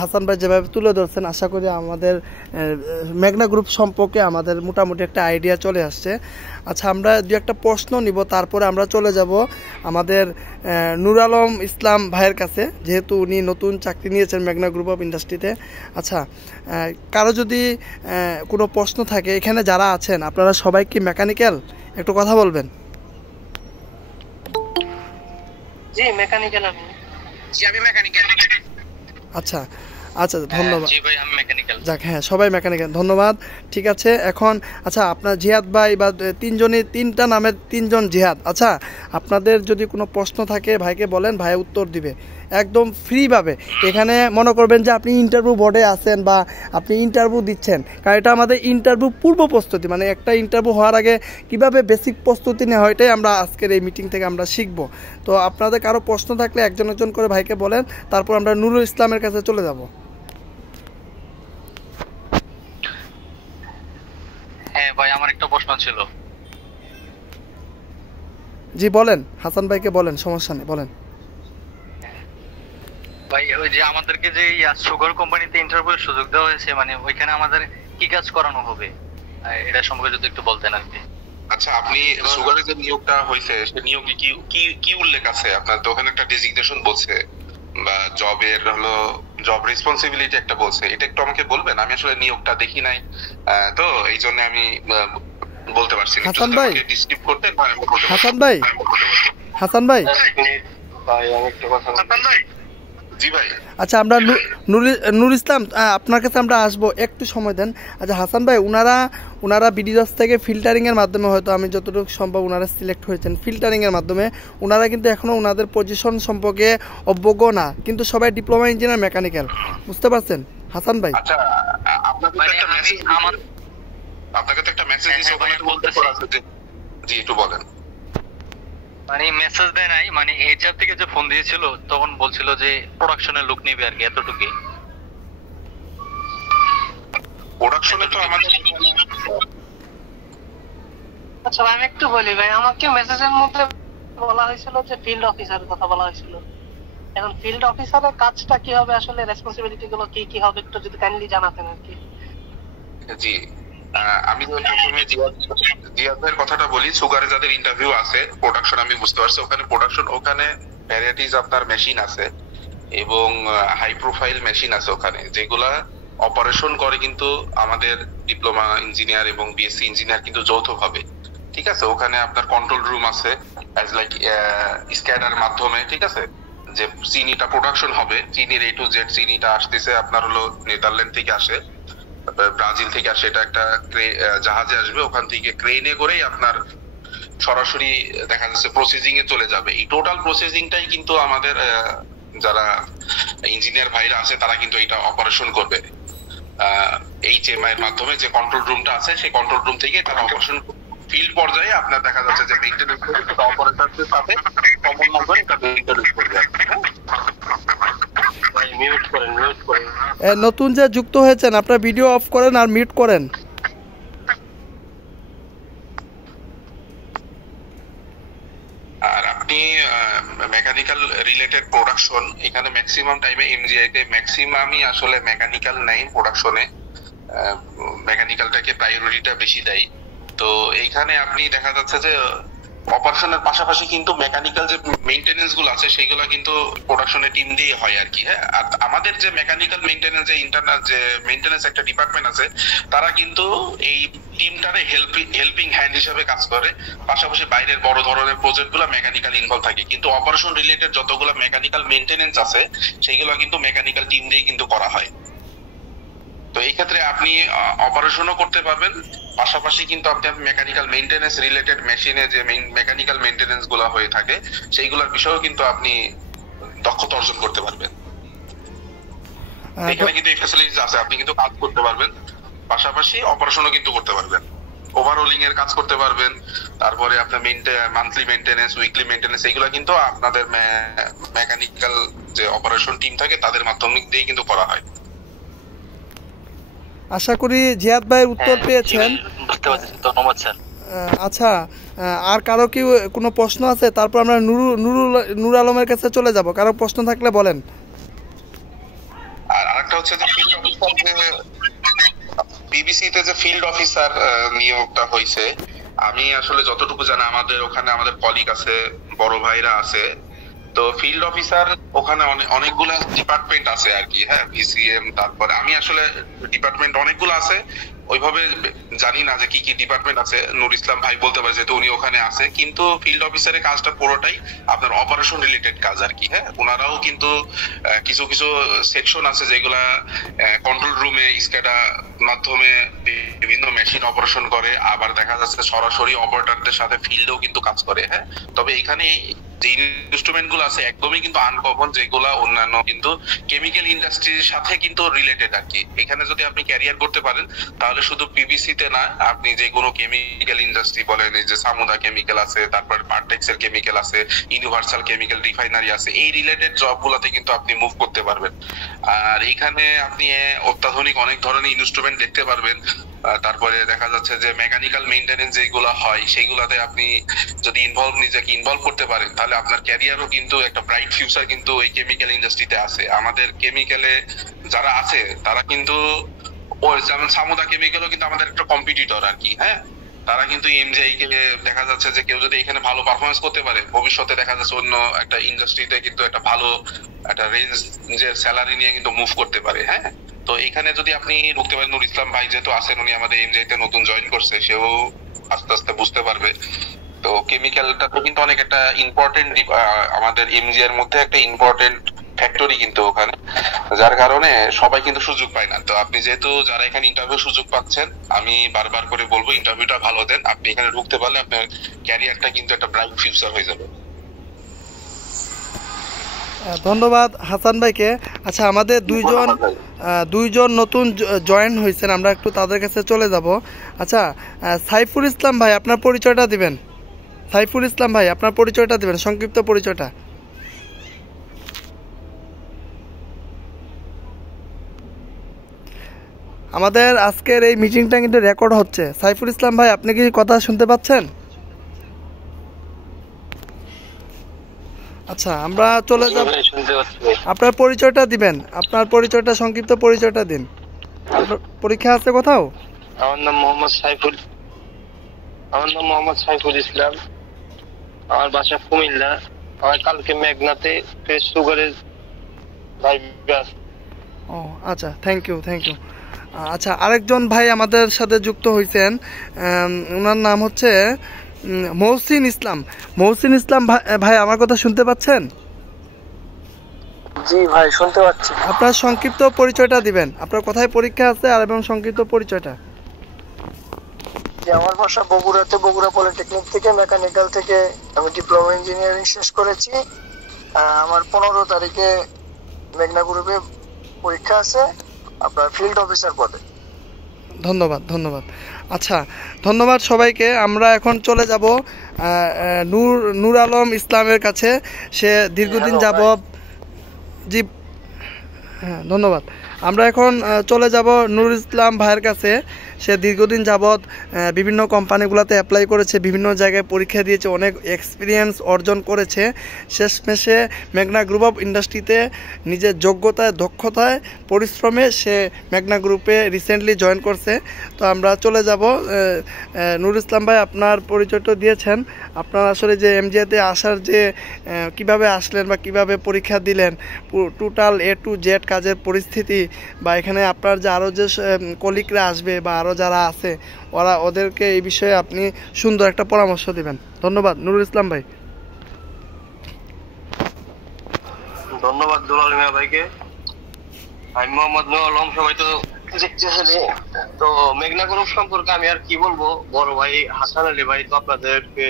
হাসান ভাই যেভাবে তুলে ধরছেন, আশা করি আমাদের মেঘনা গ্রুপ সম্পর্কে আমাদের মোটামুটি একটা আইডিয়া চলে আসছে। আচ্ছা, আমরা দু একটা প্রশ্ন নিব, তারপরে আমরা চলে যাব আমাদের নূর আলম ইসলাম ভাইয়ের কাছে, যেহেতু উনি নতুন চাকরি নিয়েছেন মেঘনা গ্রুপ অফ ইন্ডাস্ট্রিতে। আচ্ছা, কারো যদি কোনো প্রশ্ন থাকে, এখানে যারা আছেন আপনারা সবাই কি মেকানিক্যাল? একটু কথা বলবেন। জি মেকানিক্যাল। আমি মেকানিক্যাল। আচ্ছা আচ্ছা, ধন্যবাদ। জি ভাই, আমি মেকানিক্যাল। যাক, হ্যাঁ, সবাই মেকানিক্যাল, ধন্যবাদ। ঠিক আছে, এখন আচ্ছা, আপনার জিহাদ ভাই বা তিনটা নামের 3 জন জিহাদ। আচ্ছা, আপনাদের যদি কোনো প্রশ্ন থাকে ভাইকে বলেন, ভাই উত্তর দিবে একদম ফ্রিভাবে। এখানে মনে করবেন যে আপনি ইন্টারভিউ বোর্ডে আছেন বা আপনি ইন্টারভিউ দিচ্ছেন, কারণ এটা আমাদের ইন্টারভিউ পূর্ব প্রস্তুতি, মানে একটা ইন্টারভিউ হওয়ার আগে কিভাবে বেসিক প্রস্তুতি নেওয়া হয়, এটাই আমরা আজকের এই মিটিং থেকে আমরা শিখব। তো আপনাদের কারো প্রশ্ন থাকলে একজন একজন করে ভাইকে বলেন, তারপর আমরা নুরুল ইসলামের কাছে চলে যাব। হ্যাঁ ভাই, আমার একটা প্রশ্ন ছিল। জি বলেন, হাসান ভাইকে বলেন, সমস্যা নেই, বলেন। ভাই ওই যে আমাদেরকে যে সুগার কোম্পানিতে ইন্টারভিউর সুযোগ দেওয়া হয়েছে, মানে ওইখানে আমাদের কি কাজ করানো হবে এটা সম্পর্কে যদি একটু বলতেন আর কি। আচ্ছা, আপনি সুগারের যে নিয়োগটা হয়েছে সে নিয়োগে কি কি কি উল্লেখ আছে আপনার? তো ওখানে একটা ডেজিগনেশন বলছে বা জবের হলো জব রেসপন্সিবিলিটি একটা বলছে, এটা একটু আমাকে বলবেন? আমি আসলে নিয়োগটা দেখি নাই, তো এই জন্য আমি বলতে পারছি না। হাসান ভাই, ডিসক্রিপ করতে হাসান ভাই, হাসান ভাই, ভাই আমি একটা কথা বলি। জি ভাই। আচ্ছা আমরা নুর ইসলাম আপনার কাছে আমরা আসবো, একটু সময় দেন। আচ্ছা হাসান ভাই, ওনারা বিডিজস থেকে ফিল্টারিংয়ের মাধ্যমে, হয়তো আমি যতটুকু সম্ভব ওনারা সিলেক্ট হয়েছেন ফিল্টারিংয়ের মাধ্যমে, ওনারা কিন্তু এখনও ওনাদের পজিশন সম্পর্কে অবজ্ঞ না, কিন্তু সবাই ডিপ্লোমা ইঞ্জিনিয়ার মেকানিক্যাল, বুঝতে পারছেন হাসান ভাই? আচ্ছা, আপনাকে তো একটা মেসেজ দিয়েছে ওখানে বলতে আছে যে, জি একটু বলেন। মানে মেসেজ দেয় নাই, মানে এইচআর থেকে যে ফোন দিয়েছিল তখন বলছিল যে প্রোডাকশনের লোক নেবে আর কি, এতটুকুই। প্রোডাকশনে তো আমাদের আচ্ছা ভাই আমি একটু বলি ভাই, আমাকে মেসেজের মধ্যে বলা হয়েছিল যে ফিল্ড অফিসারের কথা বলা হয়েছিল। এখন ফিল্ড অফিসারের কাজটা কি হবে, আসলে রেসপন্সিবিলিটি গুলো কি কি হবে একটু যদি কাইন্ডলি জানাতেন আর কি। জি, আমি প্রথমে জিয়াদের কথাটা বলি। সুগারে যাদের ইন্টারভিউ আছে, প্রোডাকশন আমি বুঝতে পারছি, ওখানে প্রোডাকশন, ওখানে ভ্যারাইটিস আপনার মেশিন আছে এবং হাই প্রোফাইল মেশিন আছে ওখানে, যেগুলা অপারেশন করে কিন্তু আমাদের ডিপ্লোমা ইঞ্জিনিয়ার এবং বিএসসি ইঞ্জিনিয়ার কিন্তু যৌথভাবে। ঠিক আছে, ওখানে আপনার কন্ট্রোল রুম আছে অ্যাজ লাইক স্ক্যানার মাধ্যমে। ঠিক আছে, যে চিনিটা প্রোডাকশন হবে, চিনির A to Z চিনিটা আসতেছে আপনার হলো নেদারল্যান্ড থেকে আসে, ব্রাজিল থেকে আসে, এটা একটা জাহাজে আসবে, ওখান থেকে ক্রেনে করেই আপনার সরাসরি দেখা যাচ্ছে প্রসেসিং এ চলে যাবে। এই টোটাল প্রসেসিংটাই কিন্তু আমাদের যারা ইঞ্জিনিয়ার ভাইরা আছে তারা কিন্তু এটা অপারেশন করবে। HMI এর মাধ্যমে যে কন্ট্রোল রুমটা আছে, সেই কন্ট্রোল রুম থেকে তারা অপারেশন ফিল্ড পর্যায়ে আপনার দেখা যাচ্ছে যে মেইনটেনেন্স করে সেটা অপারেটরদের সাথে সমন্বয় করে এটা মেইনটেনেন্স করবে। মিউট করেন। নতুন যে যুক্ত হয়েছেন আপনার ভিডিও অফ করেন আর মিউট করেন। আর আপনি মেকানিক্যাল রিলেটেড প্রোডাকশন, এখানে ম্যাক্সিমাম টাইমে এমজিআই তে ম্যাক্সিমামই আসলে মেকানিক্যাল নাই প্রোডাকশনে, মেকানিক্যালটাকে প্রায়োরিটিটা বেশি দেয়। তো এইখানে আপনি দেখা যাচ্ছে যে অপারেশনের পাশাপাশি কিন্তু মেকানিক্যাল যে মেইনটেনেন্স গুলো আছে সেগুলো কিন্তু প্রোডাকশনের টিম দিয়ে হয় আর কি। হ্যাঁ, আর আমাদের যে মেকানিক্যাল মেইনটেনেন্স, যে ইন্টারনাল যে মেইনটেনেন্স একটা ডিপার্টমেন্ট আছে, তারা কিন্তু এই টিমটারে হেল্পিং হ্যান্ড হিসেবে কাজ করে। পাশাপাশি বাইরের বড় ধরনের প্রজেক্ট গুলো মেকানিক্যাল ইনভলভ থাকে, কিন্তু অপারেশন রিলেটেড যতগুলো মেকানিক্যাল মেইনটেনেন্স আছে সেইগুলো কিন্তু মেকানিক্যাল টিম দিয়ে কিন্তু করা হয়। তো এই ক্ষেত্রে আপনি অপারেশনও করতে পারবেন, পাশাপাশি কিন্তু আপনি মেকানিক্যাল মেইনটেনেন্স রিলেটেড মেশিনে যে মেকানিক্যাল মেইনটেনেন্স গুলো হয়ে থাকে সেইগুলোর বিষয়েও কিন্তু আপনি দক্ষতা অর্জন করতে পারবেন। এখানে কিন্তু এই ফ্যাসিলিটিস আছে, আপনি কিন্তু কাজ করতে পারবেন, পাশাপাশি অপারেশনও কিন্তু করতে পারবেন, ওভারঅলিং এর কাজ করতে পারবেন। তারপরে আপনার মান্থলি মেইনটেনেন্স, উইকলি মেইনটেনেন্স, এইগুলো কিন্তু আপনাদের মেকানিক্যাল যে অপারেশন টিম থাকে তাদের মাধ্যমে দিয়ে কিন্তু করা হয়। আশা করি জিয়াদ ভাইয়ের উত্তর পেয়েছেন। বুঝতে পারছি, ধন্যবাদ স্যার। আচ্ছা, আর কারো কি কোনো প্রশ্ন আছে? তারপর আমরা নূর আলমের কাছে চলে যাব, কারো প্রশ্ন থাকলে বলেন। আর আরেকটা হচ্ছে যে ফিল্ড অফিসার, যে বিবিসি তে যে ফিল্ড অফিসার নিয়োগটা হয়েছে, আমি আসলে যতটুকু জানি আমাদের ওখানে আমাদের কলিগ আছে, বড় ভাইরা আছে, তো ফিল্ড অফিসার ওখানে অনেকগুলো ডিপার্টমেন্ট আছে আর কি। হ্যাঁ, ভিসিএম, তারপরে আমি আসলে ডিপার্টমেন্ট অনেকগুলো আছে, ওইভাবে জানি না যে কি কি ডিপার্টমেন্ট আছে। নুর ইসলাম ভাই বলতে পারে যেহেতু উনি ওখানে আছে, কিন্তু ফিল্ড অফিসারের কাজটা পুরোটাই আপনার অপারেশন রিলেটেড কাজ আর কি। হ্যাঁ, ওনারাও কিন্তু কিছু কিছু সেকশন আছে যেগুলা কন্ট্রোল রুমে স্ক্যাডা মাধ্যমে বিভিন্ন মেশিন অপারেশন করে, আবার দেখা যাচ্ছে সরাসরি অপারেটরদের সাথে ফিল্ডেও কিন্তু কাজ করে। হ্যাঁ, তবে এখানে যে ইনস্ট্রুমেন্ট গুলো আছে একদমই কিন্তু আনকমন, যেগুলা অন্যান্য কিন্তু কেমিক্যাল ইন্ডাস্ট্রির সাথে কিন্তু রিলেটেড আর কি। এখানে যদি আপনি ক্যারিয়ার করতে পারেন তাহলে শুধু পিভিসি তে না, আপনি যে কোনো কেমিক্যাল ইন্ডাস্ট্রি বলেন, এই যে সামুদা কেমিক্যাল আছে, তারপর পার্টেক্স এর কেমিক্যাল আছে, ইউনিভার্সাল কেমিক্যাল রিফাইনারি আছে, এই রিলেটেড জব গুলাতে কিন্তু আপনি মুভ করতে পারবেন। আর এখানে আপনি অত্যাধুনিক অনেক ধরনের ইনস্ট্রুমেন্ট দেখতে পারবেন, তারপরে দেখা যাচ্ছে যে মেকানিক্যাল মেইনটেনেন্স যেগুলো হয় সেইগুলাতে আপনি যদি নিজেকে ইনভলভ করতে পারেন তাহলে আপনার ক্যারিয়ারও কিন্তু একটা ব্রাইট ফিউচার কিন্তু এই কেমিক্যাল ইন্ডাস্ট্রিতে আছে। আমাদের কেমিক্যালে যারা আছে তারা কিন্তু ওই যেমন সামুদা কেমিক্যালও কিন্তু আমাদের একটা কম্পিটিটর আর কি। হ্যাঁ, তারা কিন্তু এমজিআই কে দেখা যাচ্ছে যে কেউ যদি এখানে ভালো পারফরমেন্স করতে পারে ভবিষ্যতে দেখা যাচ্ছে অন্য একটা ইন্ডাস্ট্রিতে কিন্তু একটা ভালো একটা রেঞ্জের স্যালারি নিয়ে কিন্তু মুভ করতে পারে। হ্যাঁ, তো এখানে যদি আপনি ঢুকতে পারেন, নুর ইসলাম ভাই যেহেতু আছেন উনি আমাদের এমজিআই তে নতুন জয়েন করছে, সেও আস্তে আস্তে বুঝতে পারবে। তো কেমিক্যালটা তো কিন্তু অনেক একটা ইম্পর্টেন্ট আমাদের এমজিআই এর মধ্যে একটা ইম্পর্টেন্ট ফ্যাক্টরি কিন্তু ওখানে, যার কারণে সবাই কিন্তু সুযোগ পায় না। তো আপনি যেহেতু যারা এখানে ইন্টারভিউ সুযোগ পাচ্ছেন, আমি বারবার করে বলবো ইন্টারভিউটা ভালো দেন। আপনি এখানে ঢুকতে পারলে আপনার ক্যারিয়ারটা কিন্তু একটা ব্রাইট ফিউচার হয়ে যাবে। ধন্যবাদ হাসান ভাইকে। আচ্ছা, আমাদের দুইজন নতুন জয়েন হয়েছেন, আমরা একটু তাদের কাছে চলে যাব। আচ্ছা, সাইফুল ইসলাম ভাই আপনার পরিচয়টা দিবেন। সাইফুল ইসলাম ভাই আপনার পরিচয়টা দিবেন, সংক্ষিপ্ত পরিচয়টা। আমাদের আজকের এই মিটিংটা কিন্তু রেকর্ড হচ্ছে। সাইফুল ইসলাম ভাই আপনি কি কথা শুনতে পাচ্ছেন? আচ্ছা, আমরা চলে যাব। আপনার পরিচয়টা দিবেন, আপনার পরিচয়টা সংক্ষিপ্ত পরিচয়টা দিন। আপনার পরীক্ষা আছে কোথাও? আমার নাম মোহাম্মদ সাইফুল ইসলাম, আমার বাসা কুমিল্লা। আমার কালকে মেঘনাতে ফেস সুগারের ভাইবাস। ও আচ্ছা, থ্যাংক ইউ। আচ্ছা, আরেকজন ভাই আমাদের সাথে যুক্ত হয়েছেন, ওনার নাম হচ্ছে মহসিন ইসলাম। মহসিন ইসলাম ভাই আমার কথা শুনতে পাচ্ছেন? জি ভাই, শুনতে পাচ্ছি। আপনার সংক্ষিপ্ত পরিচয়টা দিবেন, আপনার কোথায় পরীক্ষা আছে আর এবং সংক্ষিপ্ত পরিচয়টা। আমার বাসা বগুড়াতে, বগুড়া পলিটেকনিক থেকে মেকানিক্যাল থেকে আমি ডিপ্লোমা ইঞ্জিনিয়ারিং শেষ করেছি। আমার 15 তারিখে মেঘনা গ্রুপে পরীক্ষা আছে আপনার ফিল্ড অফিসার পদে। ধন্যবাদ। আচ্ছা, ধন্যবাদ সবাইকে। আমরা এখন চলে যাব নূর আলম ইসলামের কাছে। সে দীর্ঘদিন যাবত জি হ্যাঁ, ধন্যবাদ। আমরা এখন চলে যাব নূর ইসলাম ভাইয়ের কাছে। সে দীর্ঘদিন যাবৎ বিভিন্ন কোম্পানিগুলোতে অ্যাপ্লাই করেছে, বিভিন্ন জায়গায় পরীক্ষা দিয়েছে, অনেক এক্সপিরিয়েন্স অর্জন করেছে। শেষমেশে মেঘনা গ্রুপ অফ ইন্ডাস্ট্রিতে নিজের যোগ্যতায়, দক্ষতায়, পরিশ্রমে সে মেঘনা গ্রুপে রিসেন্টলি জয়েন করছে। তো আমরা চলে যাব। নূর ইসলাম ভাই আপনার পরিচয়টা দিয়েছেন, আপনার আসলে যে এমজিআইতে আসার যে কিভাবে আসলেন বা কিভাবে পরীক্ষা দিলেন, টোটাল A to Z কাজের পরিস্থিতি, বা এখানে আপনার যে আরও যে কলিগরা আসবে বা আরও যারা আছে ওদেরকে এই বিষয়ে আপনি সুন্দর একটা পরামর্শ দিবেন। ধন্যবাদ নুরুল ইসলাম ভাই। ধন্যবাদ দুলাল মিয়া ভাইকে। আমি মোহাম্মদ নুর আলম, সবাই তো দেখতেছেন। তো মেঘনা গ্রুপ সম্পর্কে আমি আর কি বলবো, বড় ভাই হাসান আলী ভাই তো আপনাদেরকে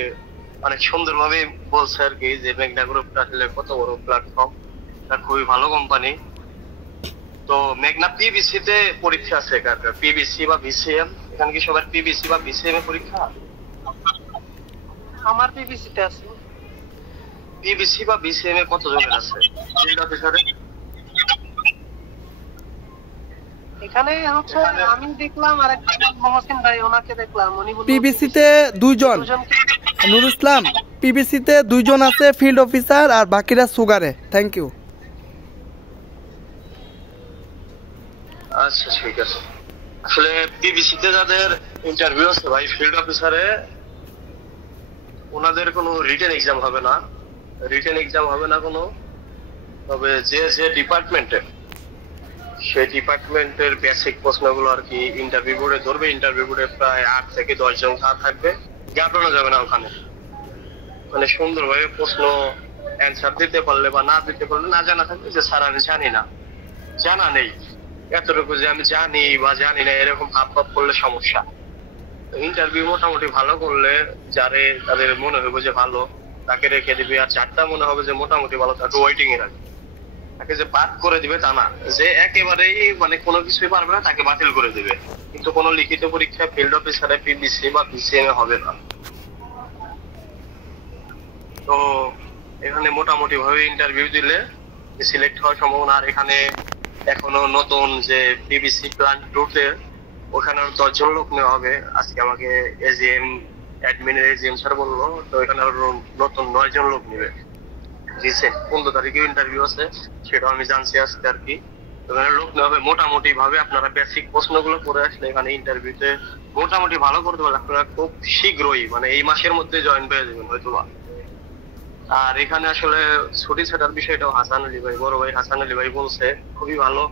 অনেক সুন্দরভাবে বলছে আর কি, যে মেঘনা গ্রুপটা আসলে কত বড় প্ল্যাটফর্ম, এটা খুবই ভালো কোম্পানি। তো মেঘনা পিবিসি তে পরীক্ষা আছে, পিবিসি বা বিসিএম, এখানে কি সবার পিবিসি বা বিসিএম এর পরীক্ষা? আমার পিবিসি তে আছে। পিবিসি বা বিসিএম এ কত জনের আছে ফিল্ড অফিসারে? এখানে হচ্ছে আমি দেখলাম আর একটা মহসিন ভাই, ওনাকে দেখলাম, উনি পিবিসি তে 2 জন। নুরুল ইসলাম, পিবিসি তে 2 জন আছে ফিল্ড অফিসার, আর বাকিরা সুগারে। Thank you. আচ্ছা ঠিক আছে। আসলে পিবিসি তে যাদের ইন্টারভিউ আছে ভাই ফিল্ড অফিসারে, ওনাদের কোনো রিটেন এক্সাম হবে না কোনো। তবে যে ডিপার্টমেন্টে, সেই ডিপার্টমেন্টের বেসিক প্রশ্নগুলো আর কি ইন্টারভিউ বোর্ডে ধরবে। ইন্টারভিউ বোর্ডে প্রায় 8 থেকে 10 জন থাকবে, ঘাবড়ানো যাবে না ওখানে। মানে সুন্দরভাবে প্রশ্ন অ্যান্সার দিতে পারলে বা না দিতে পারলে, না জানা থাকলে যে স্যার আমি জানি না, জানা নেই, এতটুকু যে আমি জানি বা জানি না এরকম ভাব করলে সমস্যা। ইন্টারভিউ মোটামুটি ভালো করলে তাদের মনে হবে যে ভালো, তাকে রেখে দিবে। আর 4টা মনে হবে যে মোটামুটি ভালো, তাকে ওয়েটিং এ রাখবে। তাকে যে বাদ করে দিবে তা না, যে একেবারেই মানে কোনো কিছুই পারবে না তাকে বাতিল করে দিবে। কিন্তু কোনো লিখিত পরীক্ষা ফিল্ড অফিসারে পিবিসি বা বিসিএম এ হবে না। তো এখানে মোটামুটি ভাবে ইন্টারভিউ দিলে সিলেক্ট হওয়ার সম্ভাবনা। আর এখানে এখনো নতুন যে পিবিসি প্ল্যান্ট 2 তে ওখানে আরো 10 জন লোক নেওয়া হবে। আজকে আমাকে এজিএম অ্যাডমিনের এজিএম স্যার বললো, তো এখানে আরো নতুন 9 জন লোক নেবে। রিসেন্ট 15 তারিখে ইন্টারভিউ আছে, সেটাও আমি জানছি আজকে আর কি। এখানে লোক নেওয়া হবে। মোটামুটি ভাবে আপনারা বেসিক প্রশ্নগুলো করে আসলে এখানে ইন্টারভিউতে মোটামুটি ভালো করতে পারলে আপনারা খুব শীঘ্রই মানে এই মাসের মধ্যে জয়েন পেয়ে যাবেন হয়তো। আর এখানে আসলে ছুটি ছাটার বিষয়টাও হাসান আলী ভাই, বড় ভাই হাসান আলী ভাই বলছে খুবই ভালো,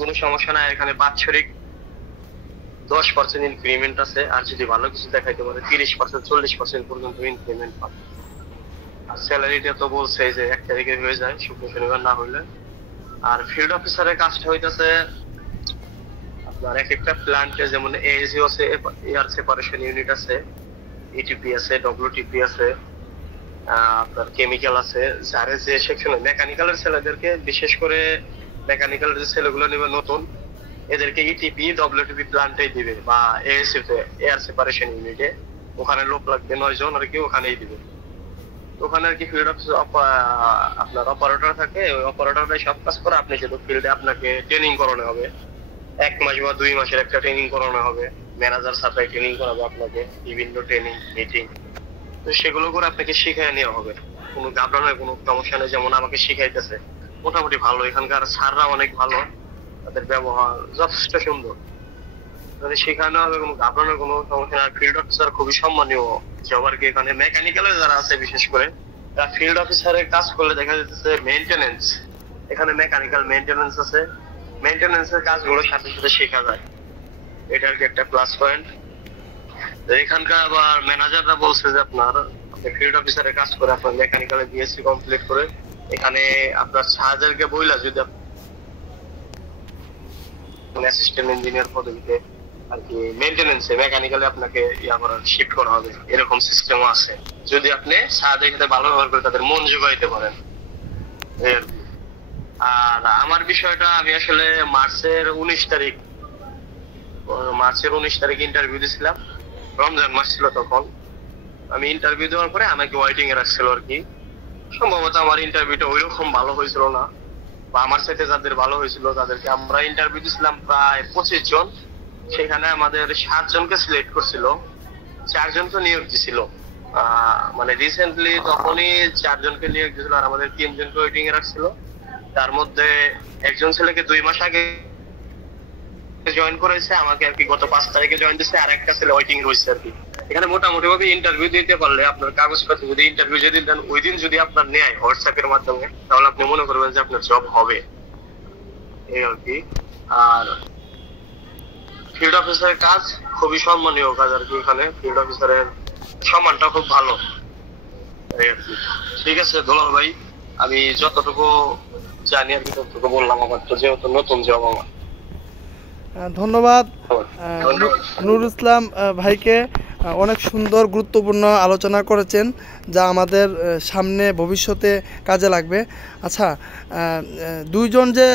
কোনো সমস্যা নাই। এখানে বাৎসরিক 10% ইনক্রিমেন্ট আছে, আর যদি ভালো কিছু দেখাইতে পারে 30% 40% পর্যন্ত ইনক্রিমেন্ট পাবে। আর স্যালারিটা তো বলছে যে 1 তারিখে হয়ে যায়, শুক্র শনিবার না হইলে। আর ফিল্ড অফিসারের কাজটা হইতেছে আপনার এক একটা প্ল্যান্টে যেমন এএসইউ আছে, এয়ার সেপারেশন ইউনিট আছে, ইটিপি আছে, ডব্লিউটিপি আছে, আপনার কেমিক্যাল আছে। যারা যে সেকশনে মেকানিক্যালের ছেলেদেরকে, বিশেষ করে মেকানিক্যালের যে ছেলেগুলো নেবে নতুন, এদেরকে ইটিপি ডব্লিউটিপি প্ল্যান্টেই দিবে বা এএসইউ তে এয়ার সেপারেশন ইউনিটে। ওখানে লোক লাগবে 9 জন আর কি, ওখানেই দিবে। ওখানে আর কি ফিল্ড অফিস আপনার অপারেটর থাকে, ওই অপারেটররাই সব কাজ করে। আপনি যেহেতু ফিল্ডে আপনাকে ট্রেনিং করানো হবে, 1 মাস বা 2 মাসের একটা ট্রেনিং করানো হবে, ম্যানেজার সাপ্লাই ট্রেনিং করাবে আপনাকে, বিভিন্ন ট্রেনিং মিটিং, তো সেগুলো করে আপনাকে শিখিয়ে নেওয়া হবে। কোনো ঘাবড়ানোর কোনো সমস্যা নেই। যেমন আমাকে শিখাইতেছে মোটামুটি ভালো, এখানকার স্যাররা অনেক ভালো, তাদের ব্যবহার যথেষ্ট সুন্দর, তাদের শেখানো হবে, কোনো ঘাবড়ানোর কোনো সমস্যা নেই। ফিল্ড অফিসার খুবই সম্মানীয় জব আর কি। এখানে মেকানিক্যালে যারা আছে বিশেষ করে তারা ফিল্ড অফিসারের কাজ করলে দেখা যাচ্ছে মেইনটেনেন্স, এখানে মেকানিক্যাল মেইনটেনেন্স আছে, মেইনটেনেন্সের কাজগুলো সাথে সাথে শেখা যায়, এটা আর কি একটা প্লাস পয়েন্ট। এখানকার আবার ম্যানেজাররা বলছে যে আপনার ফিল্ড অফিসারের কাজ করে আপনার মেকানিক্যালে বিএসসি কমপ্লিট করে এখানে আপনার সাহায্যকে বইলা যদি অ্যাসিস্ট্যান্ট ইঞ্জিনিয়ার পদবিতে আর কি মেইনটেনেন্সে মেকানিক্যালে আপনাকে শিফট করা হবে, এরকম সিস্টেমও আছে যদি আপনি সাহায্যের সাথে ভালো ব্যবহার করে তাদের মন জোগাইতে পারেন। আর আমার বিষয়টা, আমি আসলে মার্চের 19 তারিখ ইন্টারভিউ দিয়েছিলাম, রমজান মাস ছিল তখন। আমি ইন্টারভিউ দেওয়ার পরে আমাকে ওয়েটিং এ রাখছিল আর কি। সম্ভবত আমার ইন্টারভিউটা ওইরকম ভালো হয়েছিল না, বা আমার সাথে যাদের ভালো হয়েছিল তাদেরকে আমরা ইন্টারভিউ দিয়েছিলাম প্রায় 25 জন। সেখানে আমাদের 7 জনকে সিলেক্ট করছিল, 4 জনকে নিয়োগ দিছিল। মানে রিসেন্টলি তখনই 4 জনকে নিয়োগ দিয়েছিল, আর আমাদের 3 জনকে ওয়েটিং এ রাখছিল। তার মধ্যে একজন ছেলেকে 2 মাস আগে জয়েন করেছে, আমাকে আর কি গত 5 তারিখে জয়েন দিচ্ছে, আর একটা ছেলে ওয়েটিং রয়েছে আর কি। এখানে মোটামুটি ভাবে ইন্টারভিউ দিতে পারলে আপনার কাগজপত্র যদি ইন্টারভিউ যদি দেন ওই দিন যদি আপনার নেয় হোয়াটসঅ্যাপের মাধ্যমে, তাহলে আপনি মনে করবেন যে আপনার জব হবে, এই আর কি। আর ফিল্ড অফিসারের কাজ খুবই সম্মানীয় কাজ আর কি। এখানে ফিল্ড অফিসারের সম্মানটা খুব ভালো, এই আর কি। ঠিক আছে দুলাল ভাই, আমি যতটুকু জানি আর কি ততটুকু বললাম। আমার তো যেহেতু নতুন জব আমার। ধন্যবাদ নুর ইসলাম ভাইকে, অনেক সুন্দর গুরুত্বপূর্ণ আলোচনা করেছেন যা আমাদের সামনে ভবিষ্যতে কাজে লাগবে। আচ্ছা, 2 জন যে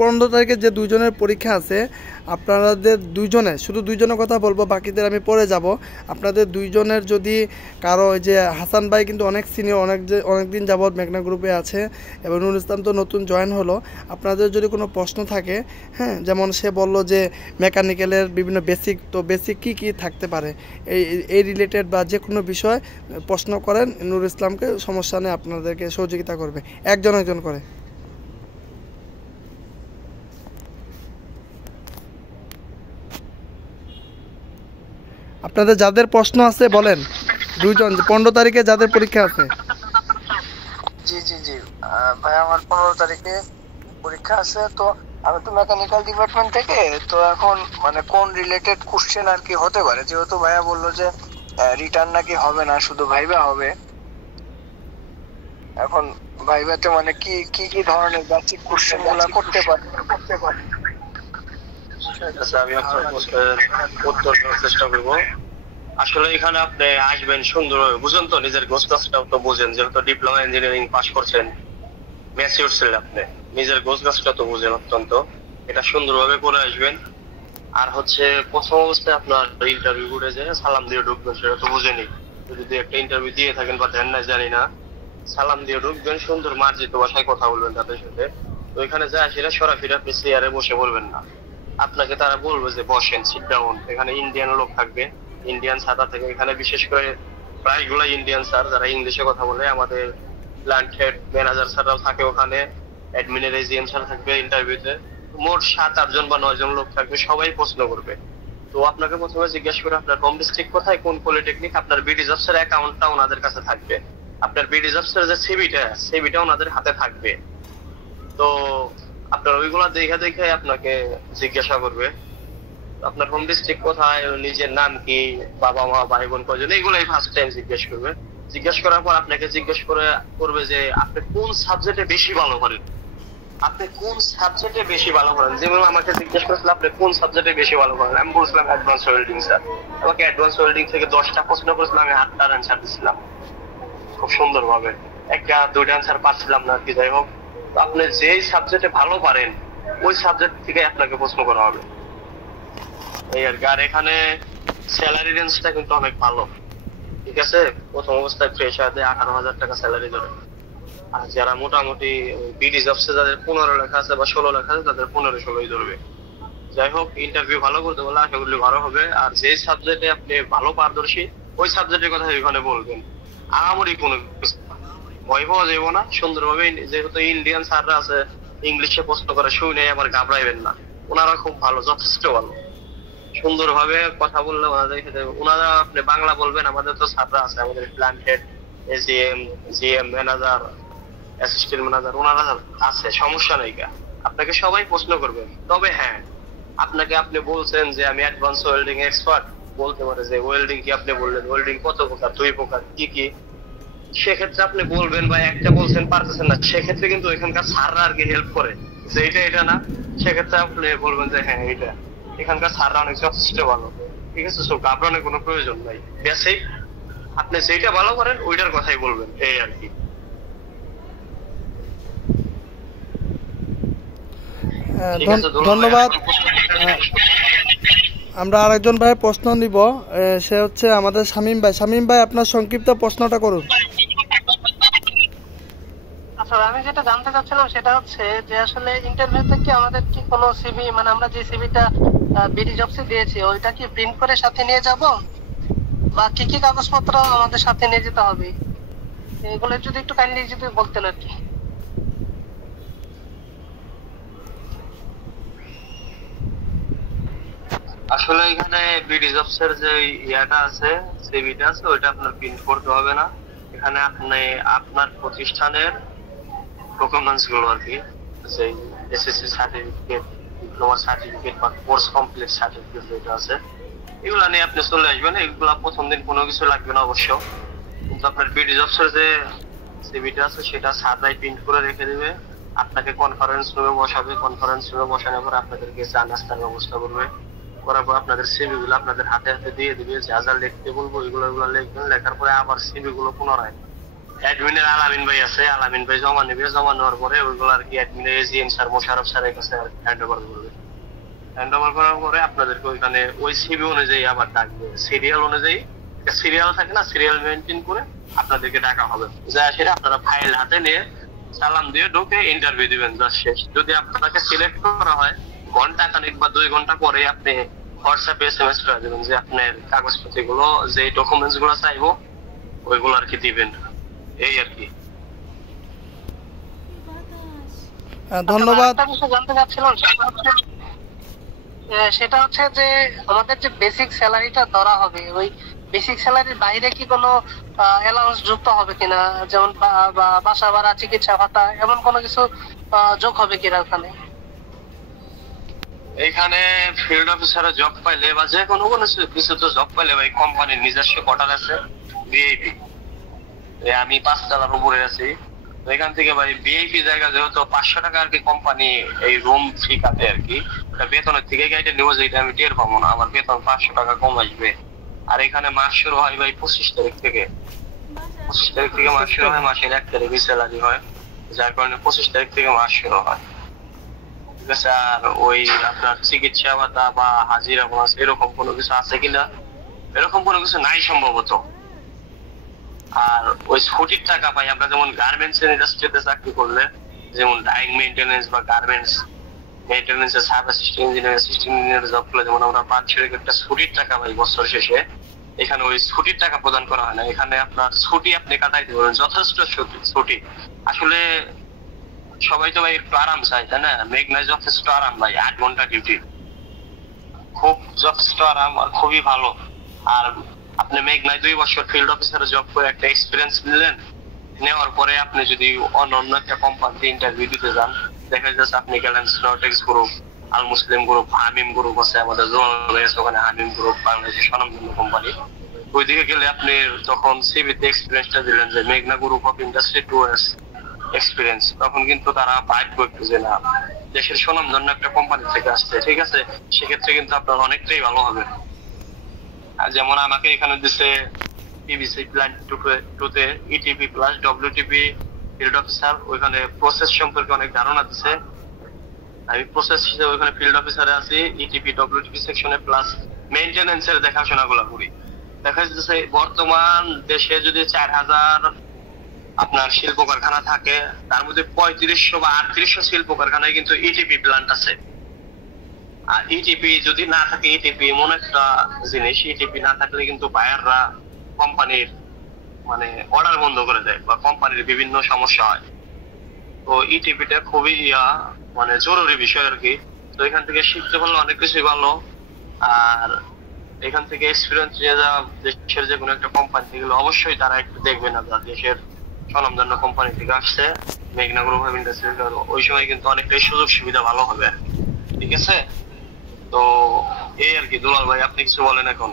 15 তারিখে যে 2 জনের পরীক্ষা আছে, আপনাদের 2 জনের, শুধু 2 জনের কথা বলবো, বাকিদের আমি পরে যাব। আপনাদের 2 জনের যদি কারো, ওই যে হাসান ভাই কিন্তু অনেক সিনিয়র, অনেক দিন যাবৎ মেঘনা গ্রুপে আছে, এবং নুর ইসলাম তো নতুন জয়েন হলো। আপনাদের যদি কোনো প্রশ্ন থাকে, হ্যাঁ, যেমন সে বললো যে মেকানিক্যালের বিভিন্ন বেসিক, তো বেসিক কি থাকতে পারে এই রিলেটেড বা যে কোনো বিষয় প্রশ্ন করেন, নুর ইসলামকে সমস্যা নেই, আপনাদেরকে সহযোগিতা করবে একজন করে। আপনাদের যাদের প্রশ্ন আছে বলেন, 2 জন 15 তারিখে যাদের পরীক্ষা আছে। জি ভাই, আমার 15 তারিখে পরীক্ষা আছে। তো আমি তো মেকানিক্যাল ডিপার্টমেন্ট থেকে, তো এখন মানে কোন রিলেটেড কোশ্চেন আর কি হতে পারে, যেহেতু ভাইয়া বললো যে রিটার্ন নাকি হবে না, শুধু ভাইবা হবে। এখন ভাইবাতে মানে কি ধরনের বেসিক কোশ্চেন গুলা করতে পারে। আমি আপনার প্রশ্নের উত্তর দেওয়ার চেষ্টা করবো। আসলে এখানে আপনি আসবেন সুন্দরভাবে, বুঝেন তো, নিজের গোছগাছটাও তো বুঝেন, যেহেতু ডিপ্লোমা ইঞ্জিনিয়ারিং পাস করছেন, ম্যাচিউর ছিলেন আপনি, নিজের গোছগাছটা তো বুঝেন অত্যন্ত। এটা সুন্দরভাবে করে আসবেন। আর হচ্ছে প্রথম অবস্থায় আপনার ইন্টারভিউ করে যায় সালাম দিয়ে ঢুকবেন, সেটা তো বুঝেনি। যদি একটা ইন্টারভিউ দিয়ে থাকেন বা দেন না জানি না, সালাম দিয়ে ঢুকবেন, সুন্দর মার্জিত ভাষায় কথা বলবেন তাদের সাথে। তো এখানে যায় সেটা সরাসরি আপনি চেয়ারে বসে বলবেন না, আপনাকে তারা বলবে যে বসেন, সিট ডাউন। এখানে ইন্ডিয়ান লোক থাকবে, ইন্ডিয়ান ছাতা থেকে। এখানে বিশেষ করে প্রায়গুলো ইন্ডিয়ান স্যার যারা ইংলিশে কথা বলে। আমাদের প্ল্যান্ট হেড ম্যানেজার স্যাররাও থাকে ওখানে, অ্যাডমিনের এজিএম স্যার থাকবে ইন্টারভিউতে। মোট 7-8 জন বা 9 জন লোক থাকবে, সবাই প্রশ্ন করবে। তো আপনাকে প্রথমে জিজ্ঞাসা করে আপনার হোম ডিস্ট্রিক্ট কোথায়, কোন পলিটেকনিক, আপনার বিডি জবসের অ্যাকাউন্টটা ওনাদের কাছে থাকবে, আপনার বিডি জবসের যে সিভিটা ওনাদের হাতে থাকবে। তো আপনার ওইগুলা দেখে দেখে আপনাকে জিজ্ঞাসা করবে আপনার হোম ডিস্ট্রিক্ট কোথায়, নিজের নাম কি, বাবা মা ভাই বোন কয়জন, এইগুলাই ফার্স্ট টাইম জিজ্ঞেস করবে। জিজ্ঞেস করার পর আপনাকে জিজ্ঞেস করবে যে আপনি কোন সাবজেক্টে বেশি ভালো করেন, আপনি কোন সাবজেক্টে বেশি ভালো করেন। যেমন আমাকে জিজ্ঞেস করেছিল আপনি কোন সাবজেক্টে বেশি ভালো করেন, আমি বলছিলাম অ্যাডভান্স ওয়েল্ডিং স্যার। আমাকে অ্যাডভান্স ওয়েল্ডিং থেকে 10টা প্রশ্ন করেছিল, আমি 8টার অ্যান্সার দিচ্ছিলাম খুব সুন্দরভাবে, 1-2টা অ্যান্সার পাচ্ছিলাম না আর কি। যাই হোক, আপনি যেই সাবজেক্টে ভালো পারেন ওই সাবজেক্ট থেকে আপনাকে প্রশ্ন করা হবে, এই আর কি। আর এখানে স্যালারি রেঞ্জটা কিন্তু অনেক ভালো, ঠিক আছে। প্রথম অবস্থায় ফ্রেশারদের 18,000 টাকা স্যালারি ধরে, আর যারা মোটামুটি বিডি জবসে যাদের 15 লেখা আছে বা 16 লেখা আছে তাদের 15-16ই ধরবে। যাই হোক, ইন্টারভিউ ভালো করতে বলে আশা করি ভালো হবে। আর যে সাবজেক্টে আপনি ভালো পারদর্শী ওই সাবজেক্টের কথা এখানে বলবেন, আহামরি কোনো ভয় পাওয়া যাবো না। সুন্দরভাবে, যেহেতু ইন্ডিয়ান স্যাররা আছে ইংলিশে প্রশ্ন করে, শুনে আবার ঘাবড়াইবেন না, ওনারা খুব ভালো, যথেষ্ট ভালো। সুন্দরভাবে কথা বললে ওনারা, আপনি বাংলা বলবেন, আমাদের তো স্যাররা আছে, আমাদের plant head, AGM, GM manager, assistant manager, ওনারা আছে, সমস্যা নেই। আপনাকে সবাই প্রশ্ন করবে। তবে হ্যাঁ, আপনি বলছেন যে আমি অ্যাডভান্স ওয়েল্ডিং এক্সপার্ট, বলতে পারে যে ওয়েল্ডিং কি, আপনি বললেন ওয়েল্ডিং কত প্রকার, 2 প্রকার, কি কি, সেক্ষেত্রে আপনি বলবেন বা একটা বলছেন পারতেছেন না, সেক্ষেত্রে কিন্তু এখানকার স্যাররা আর কি হেল্প করে যে এটা না, সেক্ষেত্রে আপনি বলবেন যে হ্যাঁ এটা, এখানকার স্যাররা অনেক যথেষ্ট ভালো, ঠিক আছে। সব ঘাবড়ানোর কোনো প্রয়োজন নাই, বেসিক আপনি যেটা ভালো করেন ওইটার কথাই বলবেন, এই আর কি। ধন্যবাদ। আমরা আরেকজন ভাইয়ের প্রশ্ন নিব, সে হচ্ছে আমাদের শামীম ভাই। শামীম ভাই, আপনার সংক্ষিপ্ত প্রশ্নটা করুন। আচ্ছা, আমি যেটা জানতে চাচ্ছিলাম সেটা হচ্ছে যে আসলে ইন্টারভিউতে কি আমাদের কি কোনো সিভি, মানে আমরা যে সিভিটা বিডি জবসে দিয়েছি ওইটা কি প্রিন্ট করে সাথে নিয়ে যাব, বা কি কি কাগজপত্র আমাদের সাথে নিয়ে যেতে হবে, এগুলো যদি একটু কাইন্ডলি যদি বলতেন আর কি। আসলে এখানে বিডি জবসের যে ইয়াটা আছে, সিভিটা আছে, ওইটা আপনার প্রিন্ট করতে হবে না। এখানে আপনি আপনার প্রতিষ্ঠানের ডকুমেন্টস গুলো আর কি, যে এসএসসি সার্টিফিকেট, ডিপ্লোমা সার্টিফিকেট বা কোর্স কমপ্লিট সার্টিফিকেট যেটা আছে, এগুলো নিয়ে আপনি চলে আসবেন। এগুলো প্রথম দিন কোনো কিছু লাগবে না অবশ্য, কিন্তু আপনার বিডি জবসের যে সিভিটা আছে সেটা সাদাই প্রিন্ট করে রেখে দিবে। আপনাকে কনফারেন্স রুমে বসাবে, কনফারেন্স রুমে বসানোর পর আপনাদেরকে চা নাস্তার ব্যবস্থা করবে, করার পর আপনাদের সিভি গুলো আপনাদের হাতে হাতে দিয়ে দিবে। যা যা লিখতে বলবো এগুলো লিখবেন। লেখার পরে আবার সিভি গুলো পুনরায় অ্যাডমিনের আলামিন ভাই আছে, আলামিন ভাই জমা নেবে। জমা নেওয়ার পরে ওইগুলো আর কি অ্যাডমিনের এজিএম স্যার, মোশারফ স্যারের কাছে হ্যান্ড ওভার করবে। হ্যান্ড ওভার করার পরে আপনাদেরকে ওইখানে ওই সিভি অনুযায়ী আবার ডাকবে, সিরিয়াল অনুযায়ী, সিরিয়াল থাকে না, সিরিয়াল মেনটেন করে আপনাদেরকে ডাকা হবে। যা সেটা আপনারা ফাইল হাতে নিয়ে সালাম দিয়ে ঢুকে ইন্টারভিউ দিবেন, যা শেষ। যদি আপনাকে সিলেক্ট করা হয় ঘন্টা খানিক বা 2 ঘন্টা পরে আপনি হোয়াটসঅ্যাপে এসএমএস করে দেবেন যে আপনার কাগজপত্র গুলো, যে ডকুমেন্টস গুলো চাইবো ওইগুলো আর কি দিবেন, এই আর কি। ধন্যবাদ। জানতে চাচ্ছিলাম সেটা হচ্ছে যে আমাদের যে বেসিক স্যালারিটা ধরা হবে, ওই বেসিক স্যালারির বাইরে কি কোনো অ্যালাউন্স যুক্ত হবে কিনা, যেমন বাসা ভাড়া, চিকিৎসা ভাতা, এমন কোনো কিছু যোগ হবে কিনা ওখানে? এখানে ফিল্ড অফিসারে জব পাইলে বা যে কোনো কিছু তো জব পাইলে ভাই কোম্পানির নিজস্ব কোয়ার্টার আছে ভিআইপি, আমি 5 তলার উপরে আছি। এখান থেকে ভাই ভিআইপি জায়গা যেহেতু 500 টাকা আর কি কোম্পানি এই রুম ফি কাটে আর কি, বেতনের থেকে গাইডে নেবো, যেটা আমি টের পাবো না, আমার বেতন 500 টাকা কম আসবে। আর এখানে মাস শুরু হয় ভাই 25 তারিখ থেকে, 25 তারিখ থেকে মাস শুরু হয়, মাসের 1 তারিখে স্যালারি হয়, যার কারণে 25 তারিখ থেকে মাস শুরু হয়, ঠিক আছে। আর ওই আপনার চিকিৎসা ভাতা বা হাজিরা বোনাস এরকম কোনো কিছু আছে কিনা, এরকম কোনো কিছু নাই সম্ভবত। আর ওই ছুটির টাকা পাই আমরা, যেমন গার্মেন্টস ইন্ডাস্ট্রিতে চাকরি করলে, যেমন ডাইং মেইনটেনেন্স বা গার্মেন্টস মেইনটেনেন্সের সাব অ্যাসিস্ট্যান্ট ইঞ্জিনিয়ার জব করলে যেমন আমরা বাৎসরিক একটা ছুটির টাকা পাই বছর শেষে, এখানে ওই ছুটির টাকা প্রদান করা হয় না। এখানে আপনার ছুটি আপনি কাটাইতে পারেন, যথেষ্ট ছুটি। আসলে সবাই তো ভাই একটু আরাম চাই, তাই না? মেঘনায় যথেষ্ট আরাম ভাই, 8 ঘন্টা ডিউটি, খুব যথেষ্ট আরাম আর খুবই ভালো। আর আপনি মেঘনায় 2 বছর ফিল্ড অফিসারে জব করে একটা এক্সপিরিয়েন্স নিলেন, নেওয়ার পরে আপনি যদি অন্য একটা কোম্পানিতে ইন্টারভিউ দিতে যান, দেখা যাচ্ছে আপনি গেলেন স্নোটেক্স গ্রুপ, আল মুসলিম গ্রুপ, হামিম গ্রুপ আছে আমাদের ওখানে, হামিম গ্রুপ বাংলাদেশের স্বনামধন্য কোম্পানি। ওইদিকে গেলে আপনি তখন সিভিতে এক্সপিরিয়েন্সটা দিলেন যে মেঘনা group of industry 2 years experience, তখন কিন্তু তারা বাইট করবে যে না, দেশের স্বনামধন্য একটা কোম্পানি থেকে আসছে, ঠিক আছে, সেক্ষেত্রে কিন্তু আপনার অনেকটাই ভালো হবে। আর যেমন আমাকে এখানে দিচ্ছে পিভিসি প্ল্যান্ট 2 তে ইটিপি প্লাস ডব্লিউটিপি ফিল্ড অফিসার, ওইখানে প্রসেস সম্পর্কে অনেক ধারণা দিচ্ছে। আমি প্রসেস হিসেবে ওইখানে ফিল্ড অফিসারে আছি, ইটিপি ডব্লিউটিপি সেকশনে প্লাস মেইনটেনেন্সের দেখাশোনাগুলো করি। দেখা যাচ্ছে বর্তমান দেশে যদি 4000 আপনার শিল্প কারখানা থাকে, তার মধ্যে 3500 বা 3800 শিল্প কারখানায় কিন্তু ইটিপি প্ল্যান্ট আছে। আর ইটিপি যদি না থাকে, ইটিপি এমন একটা জিনিস, ইটিপি না থাকলে কিন্তু বায়াররা কোম্পানির মানে অর্ডার বন্ধ করে দেয় বা কোম্পানির বিভিন্ন সমস্যা হয়। তো ইটিপিটা খুবই মানে জরুরি বিষয় আর কি। তো এখান থেকে শিখতে পারলে অনেক কিছুই ভালো। আর এখান থেকে এক্সপিরিয়েন্স নিয়ে যাওয়া দেশের যে কোনো একটা কোম্পানি থেকে অবশ্যই তারা একটু দেখবে না দেশের স্বনামধন্য কোম্পানি থেকে আসছে মেঘনা গ্রুপ অফ ইন্ডাস্ট্রি, ওই সময় কিন্তু অনেকটাই সুযোগ সুবিধা ভালো হবে আর কি। ঠিক আছে, তো এই আর কি। দুলাল ভাই, আপনি কিছু বলেন এখন।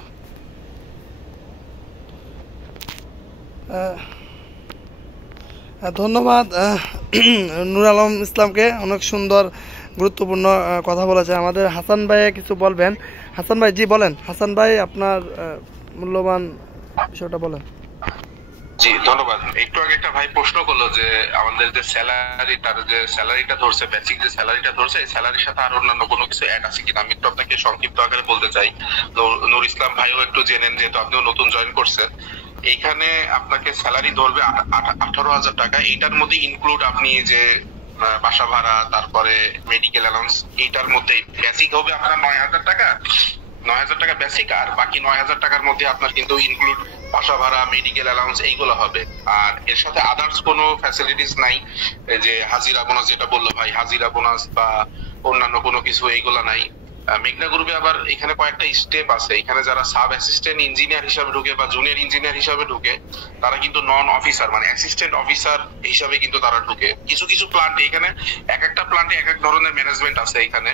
ধন্যবাদ নূর আলম ইসলামকে, অনেক সুন্দর গুরুত্বপূর্ণ কথা বলেছে। আমাদের হাসান ভাই কিছু বলবেন। হাসান ভাই, জি বলেন। হাসান ভাই, আপনার মূল্যবান বিষয়টা বলেন। জি ধন্যবাদ। একটু আগে একটা ভাই প্রশ্ন করলো যে আমাদের যে স্যালারি, তার যে স্যালারিটা ধরছে, বেসিক যে স্যালারিটা ধরছে, এই স্যালারির সাথে আর অন্যান্য কোনো কিছু অ্যাড আছে কিনা আমি একটু আপনাকে সংক্ষিপ্ত আকারে বলতে চাই। নূর ইসলাম ভাইও একটু জেনেন, যেহেতু আপনিও নতুন জয়েন করছেন। এইখানে আপনাকে স্যালারি ধরবে 18,000 টাকা। এইটার মধ্যে ইনক্লুড আপনি যে বাসা ভাড়া, তারপরে মেডিকেল অ্যালাউন্স, এইটার মধ্যে বেসিক হবে আপনার 9,000 টাকা। 9,000 টাকা বেসিক, আর বাকি 9,000 টাকার মধ্যে আপনার কিন্তু ইনক্লুড বাসা ভাড়া, মেডিকেল অ্যালাউন্স এইগুলো হবে। আর এর সাথে আদার্স কোনো ফ্যাসিলিটিস নাই, যে হাজিরা বোনাস যেটা বললো ভাই, হাজিরা বোনাস বা অন্যান্য কোনো কিছু এইগুলা নাই। মেঘনা গ্রুপে আবার এখানে কয়েকটা স্টেপ আছে। এখানে যারা সাব অ্যাসিস্ট্যান্ট ইঞ্জিনিয়ার হিসাবে ঢুকে বা জুনিয়র ইঞ্জিনিয়ার হিসাবে ঢুকে, তারা কিন্তু নন অফিসার মানে অ্যাসিস্ট্যান্ট অফিসার হিসাবে কিন্তু তারা ঢুকে। কিছু কিছু প্লান্টে, এখানে এক একটা প্লান্টে এক এক ধরনের ম্যানেজমেন্ট আছে। এখানে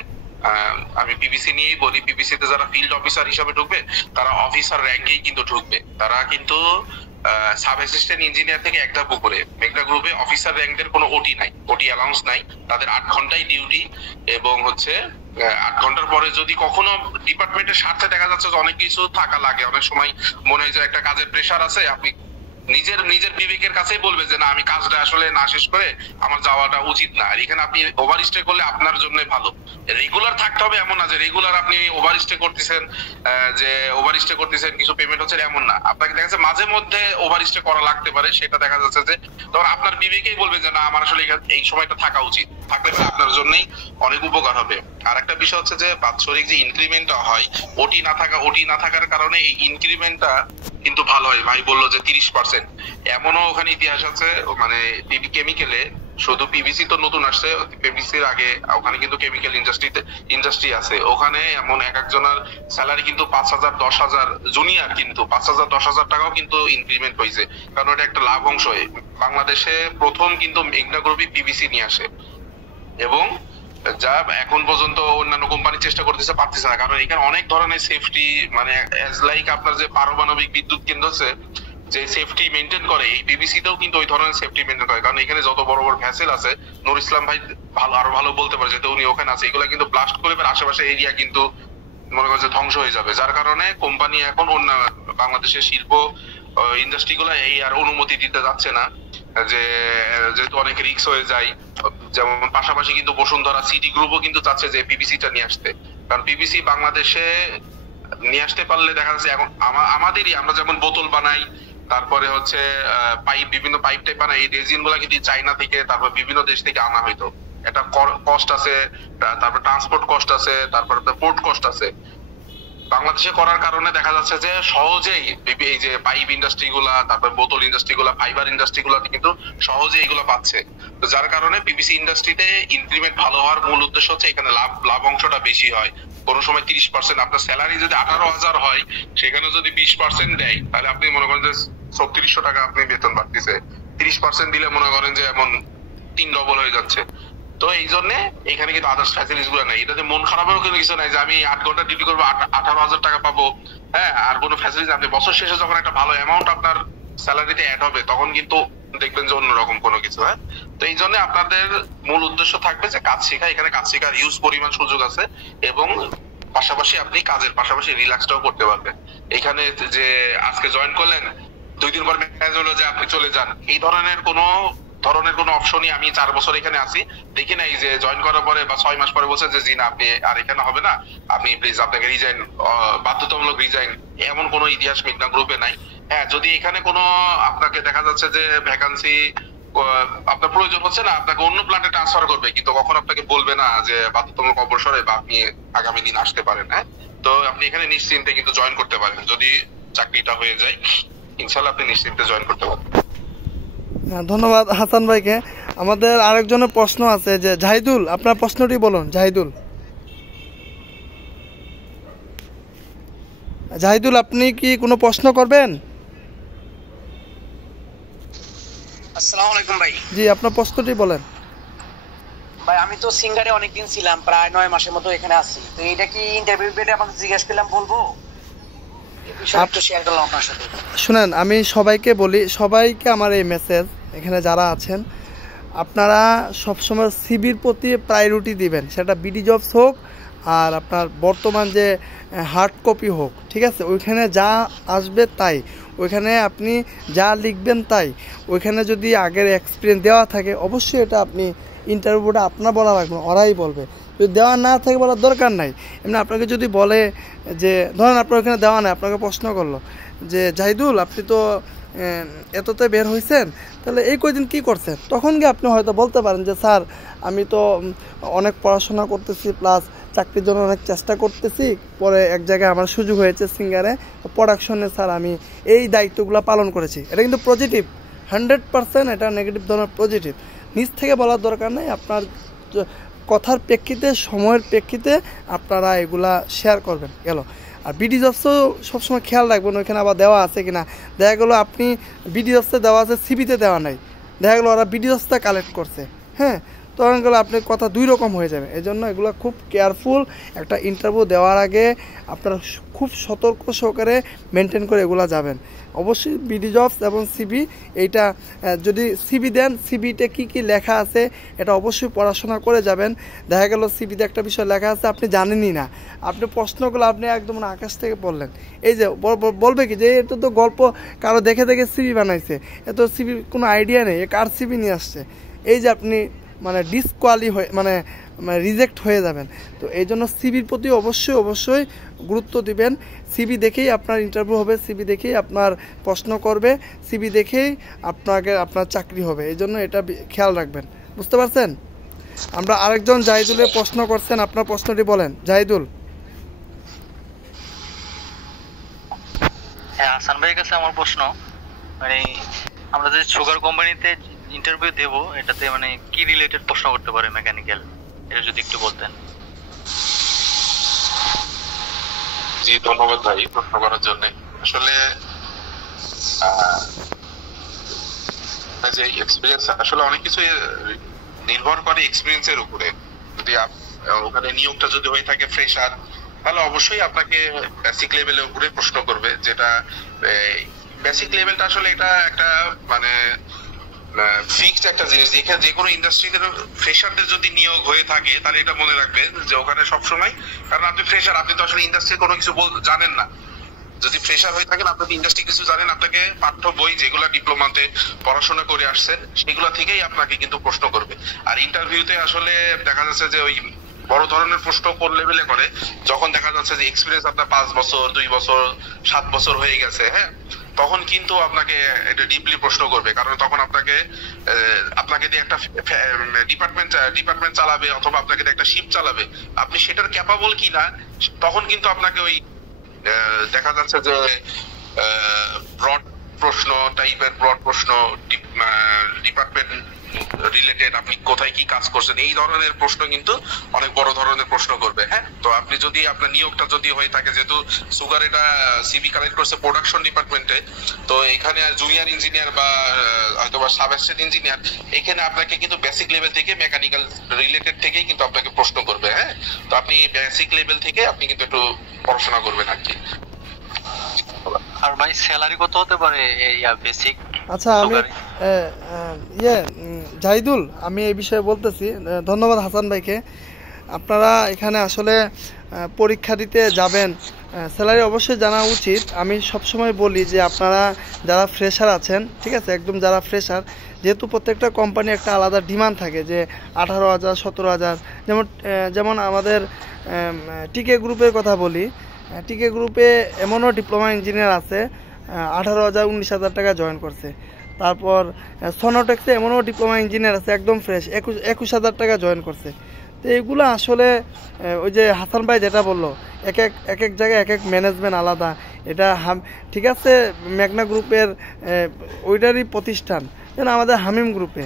আমি পিবিসি নিয়েই বলি, পিবিসি তে যারা ফিল্ড অফিসার হিসাবে ঢুকবে তারা অফিসার র্যাঙ্কেই কিন্তু ঢুকবে। তারা কিন্তু সাব অ্যাসিস্ট্যান্ট ইঞ্জিনিয়ার থেকে এক ধাপ উপরে। মেঘনা গ্রুপে অফিসার র্যাঙ্কের কোনো ওটি নাই, ওটি অ্যালাউন্স নাই। তাদের 8 ঘন্টাই ডিউটি, এবং হচ্ছে 8 ঘন্টার পরে যদি কখনো ডিপার্টমেন্টের স্বার্থে দেখা যাচ্ছে যে অনেক কিছু থাকা লাগে, অনেক সময় মনে হয় যে একটা কাজের প্রেশার আছে, আপনি নিজের বিবেকের কাছেই বলবে যে না, আমি কাজটা আসলে না শেষ করে আমার যাওয়াটা উচিত না। আর এখানে আপনি ওভার স্টে করলে আপনার জন্য ভালো। রেগুলার থাকতে হবে এমন না যে রেগুলার আপনি ওভার স্টে করতেছেন, কিছু পেমেন্ট হচ্ছে এমন না। আপনাকে দেখা যাচ্ছে মাঝে মধ্যে ওভার স্টে করা লাগতে পারে, সেটা দেখা যাচ্ছে যে তখন আপনার বিবেকেই বলবে যে না, আমার আসলে এই সময়টা থাকা উচিত, থাকলে আপনার জন্যই অনেক উপকার হবে। আর একটা বিষয় হচ্ছে যে বাৎসরিক যে ইনক্রিমেন্টটা হয়, ওটি না থাকার কারণে এই ইনক্রিমেন্টটা কিন্তু ভালো হয়। ভাই বললো যে 30%, এমনও ওখানে ইতিহাস আছে। মানে কেমিক্যালে শুধু পিভিসি তো নতুন আসছে, পিভিসির আগে ওখানে কিন্তু কেমিক্যাল ইন্ডাস্ট্রি আছে। ওখানে এমন এক একজনের স্যালারি কিন্তু 5,000 10,000, জুনিয়র কিন্তু 5,000 10,000 টাকাও কিন্তু ইনক্রিমেন্ট হয়েছে। কারণ এটা একটা লাভ অংশ। বাংলাদেশে প্রথম কিন্তু মেঘনা গ্রুপই পিভিসি নিয়ে আসে, এবং যা এখন পর্যন্ত অন্যান্য কোম্পানি চেষ্টা করতেছে, পারতেছে না। কারণ এখানে অনেক ধরনের সেফটি, মানে অ্যাজ লাইক আপনার যে পারমাণবিক বিদ্যুৎ কেন্দ্র আছে, যে সেফটি মেনটেন করে, এই পিভিসি তেও কিন্তু ওই ধরনের সেফটি মেনটেন করে। কারণ এখানে যত বড় বড় ভ্যাসেল আছে, নূর ইসলাম ভাই আরো ভালো বলতে পারে, যেহেতু উনি ওখানে আছে, এগুলো কিন্তু ব্লাস্ট করে আশেপাশে এরিয়া কিন্তু মনে করে যে ধ্বংস হয়ে যাবে। যার কারণে কোম্পানি এখন অন্য বাংলাদেশের শিল্প ইন্ডাস্ট্রি গুলা এই আর অনুমতি দিতে যাচ্ছে না, যেহেতু অনেক রিস্ক হয়ে যায়। যেমন পাশাপাশি কিন্তু বসুন্ধরা সিটি গ্রুপও কিন্তু চাচ্ছে যে পিভিসিটা নিয়ে আসতে, কারণ পিভিসি বাংলাদেশে নিয়ে আসতে পারলে দেখা যাচ্ছে এখন আমাদেরই, আমরা যেমন বোতল বানাই, তারপরে হচ্ছে পাইপ, বিভিন্ন পাইপ টাইপ বানাই, এই রেজিন গুলা কিন্তু চাইনা থেকে, তারপর বিভিন্ন দেশ থেকে আনা হয়তো। একটা কস্ট আছে, তারপর ট্রান্সপোর্ট কস্ট আছে, তারপর পোর্ট কস্ট আছে। বাংলাদেশে করার কারণে দেখা যাচ্ছে যে সহজেই এই যে পাইপ ইন্ডাস্ট্রি গুলা, তারপর বোতল ইন্ডাস্ট্রি গুলা, ফাইবার ইন্ডাস্ট্রি গুলা কিন্তু সহজে এগুলো পাচ্ছে। তো যার কারণে পিভিসি ইন্ডাস্ট্রিতে ইনক্রিমেন্ট ভালো হওয়ার মূল উদ্দেশ্য হচ্ছে এখানে লাভ অংশটা বেশি হয়। কোন সময় 30%, আপনার স্যালারি যদি 18,000 হয় সেখানে যদি 20% দেয় তাহলে আপনি মনে করেন যে 3600 টাকা আপনি বেতন বাড়তেছে। 30% দিলে মনে করেন যে এমন 3 ডবল হয়ে যাচ্ছে। তো এই জন্য এখানে কিন্তু আদার্স ফ্যাসিলিটিস গুলো নাই। এটাতে মন খারাপেরও কিন্তু কিছু নাই যে আমি 8 ঘন্টা ডিউটি করবো 18,000 টাকা পাবো, হ্যাঁ, আর কোনো ফ্যাসিলিটি। আপনি বছর শেষে যখন একটা ভালো অ্যামাউন্ট আপনার স্যালারিতে অ্যাড হবে তখন কিন্তু দেখবেন যে অন্যরকম কোনো কিছু। হ্যাঁ, তো এই জন্য আপনাদের মূল উদ্দেশ্য থাকবে যে কাজ শেখা। এখানে কাজ শেখার হিউজ পরিমাণ সুযোগ আছে এবং পাশাপাশি আপনি কাজের পাশাপাশি রিল্যাক্সটাও করতে পারবেন। এখানে যে আজকে জয়েন করলেন 2 দিন পর মেসেজ হলো যে আপনি চলে যান, এই ধরনের কোনো অপশনই আমি 4 বছর এখানে আছি দেখি নাই যে জয়েন করার পরে বা 6 মাস পরে বলছে যে জি না আপনি আর এখানে হবে না, আপনি প্লিজ আপনাকে রিজাইন, বাধ্যতামূলক রিজাইন, এমন কোনো ইতিহাস মেঘনা গ্রুপে নাই। হ্যাঁ, যদি এখানে কোনো আপনাকে দেখা যাচ্ছে যে ভ্যাকান্সি আপনার প্রয়োজন হচ্ছে না, আপনাকে অন্য প্ল্যান্টে ট্রান্সফার করবে, কিন্তু কখন আপনাকে বলবে না যে বাধ্যতামূলক অবসরে বা আপনি আগামী দিন আসতে পারেন। হ্যাঁ, তো আপনি এখানে নিশ্চিন্তে কিন্তু জয়েন করতে পারেন। যদি চাকরিটা হয়ে যায় ইনশাআল্লাহ আপনি নিশ্চিন্তে জয়েন করতে পারেন। ধন্যবাদ হাসান ভাইকে। আমাদের আরেকজনের প্রশ্ন আছে যে জাহিদুল, আপনার প্রশ্নটি বলুন। জাহিদুল আপনি কি কোনো প্রশ্ন করবেন? আসসালামু আলাইকুম ভাই। জি, আপনার প্রশ্নটি বলেন। ভাই আমি তো সিঙ্গারে অনেকদিন ছিলাম, প্রায় 9 মাসের মতো এখানে আছি। তো এটা কি ইন্টারভিউ পেটে আমাকে জিজ্ঞেস করলাম বলবো? শেয়ার করলাম আপনার সাথে। শুনেন, আমি সবাইকে বলি, সবাইকে আমার এই মেসেজ, এখানে যারা আছেন আপনারা সবসময় সিবির প্রতি প্রায়োরিটি দিবেন, সেটা বিডি জবস হোক আর আপনার বর্তমান যে হার্ড কপি হোক, ঠিক আছে? ওইখানে যা আসবে তাই, ওইখানে আপনি যা লিখবেন তাই। ওইখানে যদি আগের এক্সপিরিয়েন্স দেওয়া থাকে অবশ্যই এটা আপনি ইন্টারভিউটা আপনার বলা লাগবে, ওরাই বলবে। যদি দেওয়া না থাকে বলার দরকার নাই। এমনি আপনাকে যদি বলে যে ধরেন আপনার ওখানে দেওয়া নাই, আপনাকে প্রশ্ন করলো যে জাহিদুল আপনি তো এততে বের হয়েছেন, তাহলে এই কয়দিন কী করছেন? তখন গিয়ে আপনি হয়তো বলতে পারেন যে স্যার আমি তো অনেক পড়াশোনা করতেছি, প্লাস চাকরির জন্য অনেক চেষ্টা করতেছি, পরে এক জায়গায় আমার সুযোগ হয়েছে সিঙ্গারে প্রোডাকশনে, স্যার আমি এই দায়িত্বগুলো পালন করেছি। এটা কিন্তু পজিটিভ, 100%। এটা নেগেটিভ ধরনের পজিটিভ। নিজ থেকে বলার দরকার নেই, আপনার কথার প্রেক্ষিতে, সময়ের প্রেক্ষিতে আপনারা এগুলা শেয়ার করবেন। গেল। আর বিডি জবসও সবসময় খেয়াল রাখবেন ওইখানে আবার দেওয়া আছে কিনা। দেখা গেলো আপনি বিডি জবসে দেওয়া আছে, সিবিতে দেওয়া নাই, দেখা গেলো ওরা বিডি জবসটা কালেক্ট করছে, হ্যাঁ, তখন গেলে আপনার কথা 2 রকম হয়ে যাবে। এই জন্য এগুলো খুব কেয়ারফুল। একটা ইন্টারভিউ দেওয়ার আগে আপনারা খুব সতর্ক সহকারে মেনটেন করে এগুলো যাবেন। অবশ্যই বিডি জবস এবং সিবি, এইটা যদি সিবি দেন, সিবিতে কি কি লেখা আছে এটা অবশ্যই পড়াশোনা করে যাবেন। দেখা গেল সিবিতে একটা বিষয় লেখা আছে আপনি জানেনই না, আপনি প্রশ্নগুলো আপনি একদম আকাশ থেকে পড়লেন। এই যে বলবে কি যে এটা তো গল্প কারো দেখে দেখে সিবি বানাইছে, এত সিবির কোনো আইডিয়া নেই, কার সিবি নিয়ে আসছে। এই যে আপনি মানে মানে রিজেক্ট হয়ে যাবেন। তো এই জন্য সিবির প্রতি অবশ্যই গুরুত্ব দিবেন। সিবি দেখেই আপনার ইন্টারভিউ হবে, সিবি দেখেই আপনার প্রশ্ন করবে, সিবি দেখেই আপনার চাকরি হবে। এই জন্য এটা খেয়াল রাখবেন, বুঝতে পারছেন? আমরা আরেকজন জাহিদুলের প্রশ্ন করছেন, আপনার প্রশ্নটি বলেন জাহিদুল। হ্যাঁ, হাসান ভাইয়ের কাছে আমার প্রশ্ন, মানে আমরা যে সুগার কোম্পানিতে ইন্টারভিউ দেব, এটাতে মানে কি রিলেটেড প্রশ্ন করতে পারে মেকানিক্যাল, এটা যদি একটু বলতেন। জি, ধন্যবাদ ভাই প্রশ্ন করার জন্য। আসলে যে এক্সপিরিয়েন্স, আসলে অনেক কিছু নির্ভর করে এক্সপিরিয়েন্সের উপরে। যদি ওখানে নিয়োগটা যদি হয়ে থাকে ফ্রেশার, তাহলে অবশ্যই আপনাকে বেসিক লেভেলের উপরে প্রশ্ন করবে, যেটা বেসিক লেভেলটা আসলে এটা একটা মানে ফিক্সড একটা জিনিস। যেখানে যে কোনো ইন্ডাস্ট্রিতে ফ্রেশারদের যদি নিয়োগ হয়ে থাকে তাহলে এটা মনে রাখবেন যে ওখানে সবসময়, কারণ আপনি ফ্রেশার, আপনি তো আসলে ইন্ডাস্ট্রির কোনো কিছু জানেন না। যদি ফ্রেশার হয়ে থাকেন, আপনি ইন্ডাস্ট্রি কিছু জানেন, আপনাকে পাঠ্য বই যেগুলো ডিপ্লোমাতে পড়াশোনা করে আসছেন সেগুলো থেকেই আপনাকে কিন্তু প্রশ্ন করবে। আর ইন্টারভিউতে আসলে দেখা যাচ্ছে যে ওই বড় ধরনের প্রশ্ন কোন লেভেলে করে, যখন দেখা যাচ্ছে যে এক্সপিরিয়েন্স আপনার 5 বছর, 2 বছর, 7 বছর হয়ে গেছে, হ্যাঁ, তখন কিন্তু আপনাকে এটা ডিপলি প্রশ্ন করবে, কারণ তখন আপনাকে দিয়ে একটা ডিপার্টমেন্ট চালাবে অথবা আপনাকে দিয়ে একটা শিপ চালাবে, আপনি সেটার ক্যাপাবল কিনা, তখন কিন্তু আপনাকে ওই দেখা যাচ্ছে যে ব্রড প্রশ্ন টাইপের ডিপার্টমেন্ট রিলেটেড, আপনি কোথায় কি কাজ করছেন, এই ধরনের প্রশ্ন কিন্তু অনেক বড় ধরনের প্রশ্ন করবে। হ্যাঁ, তো আপনি যদি আপনার নিয়োগটা যদি হয়ে থাকে, যেহেতু সুগার এটা সিবি কালেক্ট করছে প্রোডাকশন ডিপার্টমেন্টে, তো এখানে জুনিয়র ইঞ্জিনিয়ার বা হয়তো বা সাব অ্যাসিস্ট্যান্ট ইঞ্জিনিয়ার, এখানে আপনাকে কিন্তু বেসিক লেভেল থেকে মেকানিক্যাল রিলেটেড থেকেই কিন্তু আপনাকে প্রশ্ন করবে। হ্যাঁ, তো আপনি বেসিক লেভেল থেকে আপনি কিন্তু একটু পড়াশোনা করবেন আর কি। আর ভাই স্যালারি কত হতে পারে এই বেসিক? আচ্ছা, আমি জাহিদুল, আমি এই বিষয়ে বলতেছি। ধন্যবাদ হাসান ভাইকে। আপনারা এখানে আসলে পরীক্ষা দিতে যাবেন, স্যালারি অবশ্যই জানা উচিত। আমি সবসময় বলি যে আপনারা যারা ফ্রেশার আছেন, ঠিক আছে, একদম যারা ফ্রেশার, যেহেতু প্রত্যেকটা কোম্পানি একটা আলাদা ডিমান্ড থাকে যে 18,000 17,000, যেমন আমাদের টিকে গ্রুপের কথা বলি, টিকে গ্রুপে এমনও ডিপ্লোমা ইঞ্জিনিয়ার আছে 18,000 19,000 টাকা জয়েন করছে। তারপর সোনোটেক্সে এমনও ডিপ্লোমা ইঞ্জিনিয়ার আছে একদম ফ্রেশ 21,000 টাকা জয়েন করছে। তো এগুলো আসলে ওই যে হাসান ভাই যেটা বললো, এক এক জায়গায় এক এক ম্যানেজমেন্ট আলাদা। এটা ঠিক আছে, মেঘনা গ্রুপের ওইটারই প্রতিষ্ঠান। যেন আমাদের হামিম গ্রুপে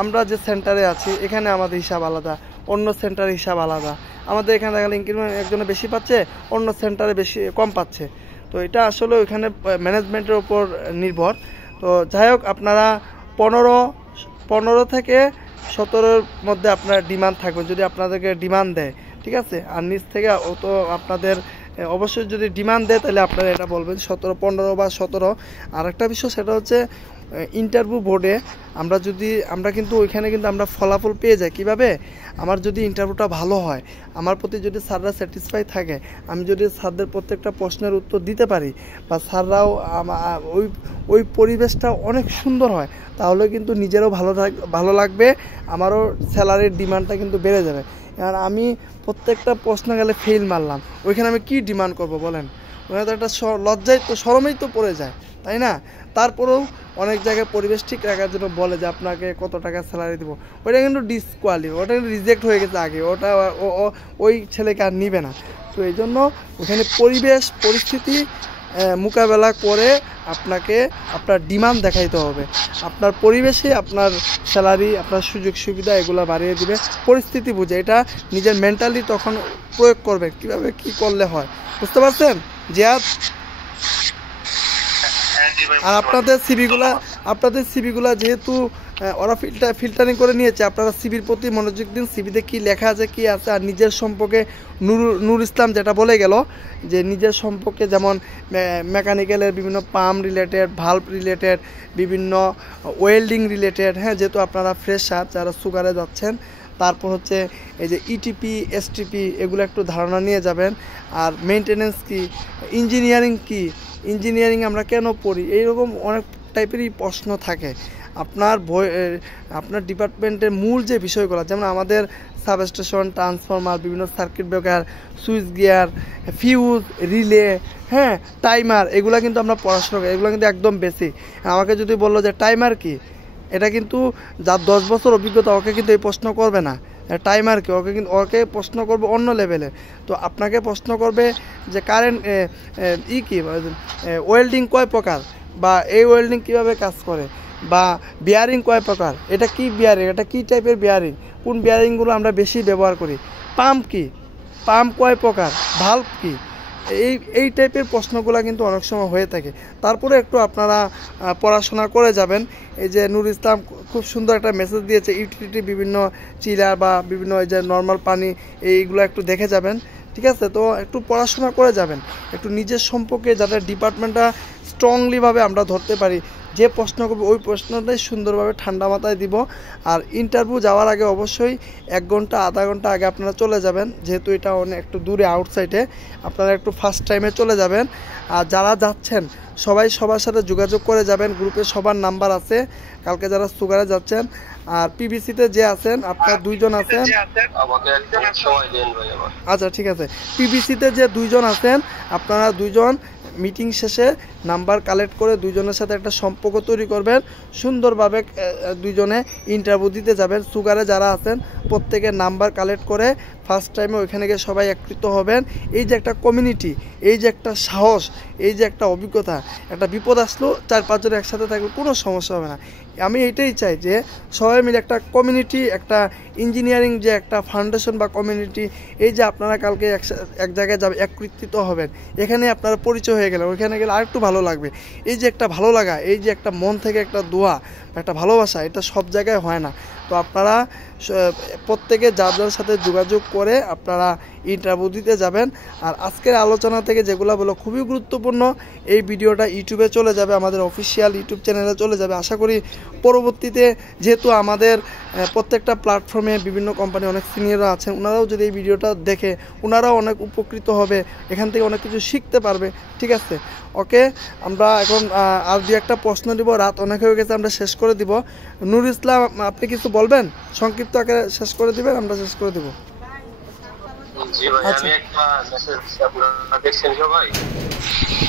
আমরা যে সেন্টারে আছি, এখানে আমাদের হিসাব আলাদা, অন্য সেন্টারের হিসাব আলাদা। আমাদের এখানে দেখা গেলে ইনক্রিমেন্ট একজনে বেশি পাচ্ছে, অন্য সেন্টারে বেশি কম পাচ্ছে। তো এটা আসলে ওইখানে ম্যানেজমেন্টের উপর নির্ভর। তো যাই হোক, আপনারা 15 থেকে 17-র মধ্যে আপনার ডিমান্ড থাকবে, যদি আপনাদেরকে ডিমান্ড দেয়, ঠিক আছে। আর নিচ থেকে ও তো আপনাদের অবশ্যই যদি ডিমান্ড দেয় তাহলে আপনারা এটা বলবেন 17, 15 বা 17। আর একটা বিষয়, সেটা হচ্ছে ইন্টারভিউ বোর্ডে আমরা কিন্তু ওইখানে কিন্তু আমরা ফলাফল পেয়ে যাই। কিভাবে? আমার যদি ইন্টারভিউটা ভালো হয়, আমার প্রতি যদি স্যাররা স্যাটিসফাই থাকে, আমি যদি স্যারদের প্রত্যেকটা প্রশ্নের উত্তর দিতে পারি, বা স্যাররাও ওই পরিবেশটা অনেক সুন্দর হয়, তাহলে কিন্তু নিজেরও ভালো লাগবে, আমারও স্যালারির ডিমান্ডটা কিন্তু বেড়ে যাবে। আর আমি প্রত্যেকটা প্রশ্ন গেলে ফেল মারলাম, ওইখানে আমি কি ডিমান্ড করব বলেন? ওখানে তো একটা লজ্জায় তো শরমেই তো পড়ে যায়, তাই না? তারপরেও অনেক জায়গায় পরিবেশ ঠিক রাখার জন্য বলে যে আপনাকে কত টাকা স্যালারি দেবো, ওইটা কিন্তু ডিসকোয়ালিফাই, ওটা কিন্তু রিজেক্ট হয়ে গেছে আগে, ওটা ওই ছেলেকে আর নিবে না। তো এই জন্য ওখানে পরিস্থিতি মোকাবেলা করে আপনাকে আপনার ডিমান্ড দেখাইতে হবে। আপনার পরিবেশে আপনার স্যালারি, আপনার সুযোগ সুবিধা এগুলো বাড়িয়ে দিবে পরিস্থিতি বুঝে। এটা নিজের মেন্টালি তখন প্রয়োগ করবেন, কীভাবে কী করলে হয়, বুঝতে পারছেন জিয়াদ? আর আপনাদের সিবিগুলা যেহেতু ওরা ফিল্টারিং করে নিয়েছে, আপনারা সিবির প্রতি মনোযোগ দিন। সিবিতে কী লেখা আছে, কী আছে, আর নিজের সম্পর্কে নূর ইসলাম যেটা বলে গেল যে নিজের সম্পর্কে, যেমন মেকানিক্যালের বিভিন্ন পাম্প রিলেটেড, ভাল্ব রিলেটেড, বিভিন্ন ওয়েল্ডিং রিলেটেড, হ্যাঁ, যেহেতু আপনারা ফ্রেশার যারা সুগারে যাচ্ছেন। তারপর হচ্ছে এই যে ইটিপি এসটিপি, এগুলো একটু ধারণা নিয়ে যাবেন। আর মেনটেনেন্স কি, ইঞ্জিনিয়ারিং কি, ইঞ্জিনিয়ারিং আমরা কেন পড়ি, এইরকম অনেক টাইপেরই প্রশ্ন থাকে। আপনার ডিপার্টমেন্টের মূল যে বিষয়গুলো, যেমন আমাদের সাবস্টেশন, ট্রান্সফরমার, বিভিন্ন circuit breaker, switch gear, fuse, relay, হ্যাঁ, টাইমার, এগুলো কিন্তু আমরা পড়াশোনা করি, এগুলো কিন্তু একদম বেসিক। আমাকে যদি বললো যে টাইমার কি, এটা কিন্তু যার 10 বছর অভিজ্ঞতা, ওকে কিন্তু এই প্রশ্ন করবে না টাইমার কি, ওকে প্রশ্ন করবে অন্য লেভেলে। তো আপনাকে প্রশ্ন করবে যে কারেন্ট কি, ওয়েল্ডিং কয় প্রকার, বা এই ওয়েল্ডিং কিভাবে কাজ করে, বা বিয়ারিং কয় প্রকার, এটা কি বিয়ারিং, এটা কি টাইপের বিয়ারিং, কোন বিয়ারিংগুলো আমরা বেশি ব্যবহার করি, পাম্প কি, পাম্প কয় প্রকার, ভাল্ব কি, এই টাইপের প্রশ্নগুলো কিন্তু অনেক সময় হয়ে থাকে। তারপরে একটু আপনারা পড়াশোনা করে যাবেন। এই যে নূর ইসলাম খুব সুন্দর একটা মেসেজ দিয়েছে, ইউটিলিটি বিভিন্ন চিলার বা বিভিন্ন এই যে নর্মাল পানি, এইগুলো একটু দেখে যাবেন, ঠিক আছে? তো একটু পড়াশোনা করে যাবেন, একটু নিজের সম্পর্কে, যাতে ডিপার্টমেন্টটা স্ট্রংলিভাবে আমরা ধরতে পারি। যে প্রশ্ন করবে ওই প্রশ্নটাই সুন্দরভাবে ঠান্ডা মাথায় দিব। আর ইন্টারভিউ যাওয়ার আগে অবশ্যই 1 ঘন্টা আধা ঘন্টা আগে আপনারা চলে যাবেন, যেহেতু এটা অনেক একটু দূরে আউটসাইডে, আপনারা একটু ফার্স্ট টাইমে চলে যাবেন। আর যারা যাচ্ছেন সবাই সবার সাথে যোগাযোগ করে যাবেন, গ্রুপে সবার নাম্বার আছে। কালকে যারা সুগারে যাচ্ছেন, আর পিবিসিতে যে আছেন, আপনারা 2 জন আছেন, আচ্ছা ঠিক আছে, পিবিসিতে যে 2 জন আছেন, আপনারা 2 জন মিটিং শেষে নাম্বার কালেক্ট করে দুইজনের সাথে একটা সম্পর্ক তৈরি করবেন, সুন্দরভাবে দুইজনে ইন্টারভিউ দিতে যাবেন। সুগারে যারা আছেন প্রত্যেকের নাম্বার কালেক্ট করে ফার্স্ট টাইমে ওইখানে গিয়ে সবাই একত্রিত হবেন। এই যে একটা কমিউনিটি, এই যে একটা সাহস, এই যে একটা অভিজ্ঞতা, একটা বিপদ আসলেও 4-5 জন একসাথে থাকলে কোনো সমস্যা হবে না। আমি এটাই চাই যে সবাই মিলে একটা কমিউনিটি, একটা ইঞ্জিনিয়ারিং যে একটা ফাউন্ডেশন বা কমিউনিটি, এই যে আপনারা কালকে এক জায়গায় যাবে, একত্রিত হবেন, এখানে আপনারা পরিচয় হয়ে গেলেন, ওইখানে গেলে আরেকটু ভালো লাগবে। এই যে একটা ভালো লাগা, এই যে একটা মন থেকে একটা দোয়া, একটা ভালোবাসা, এটা সব জায়গায় হয় না। তো আপনারা প্রত্যেকে যার যার সাথে যোগাযোগ করে আপনারা ইন্টারভিউ দিতে যাবেন। আর আজকের আলোচনা থেকে যেগুলো বলো খুবই গুরুত্বপূর্ণ, এই ভিডিওটা ইউটিউবে চলে যাবে, আমাদের অফিসিয়াল ইউটিউব চ্যানেলে চলে যাবে। আশা করি পরবর্তীতে, যেহেতু আমাদের প্রত্যেকটা প্ল্যাটফর্মে বিভিন্ন কোম্পানি অনেক সিনিয়ররা আছেন, ওনারাও যদি এই ভিডিওটা দেখে ওনারাও অনেক উপকৃত হবে, এখান থেকে অনেক কিছু শিখতে পারবে। ঠিক আছে, ওকে। আমরা এখন আর দু একটা প্রশ্ন দিব, রাত অনেক হয়ে গেছে, আমরা শেষ করে দিব। নূর ইসলাম, আপনি কিছু বলবেন? সংক্ষিপ্ত আকারে শেষ করে দিবেন, আমরা শেষ করে দিব। জি ভাই, আমি একটা মেসেজ আপনারা দেখছেন সবাই,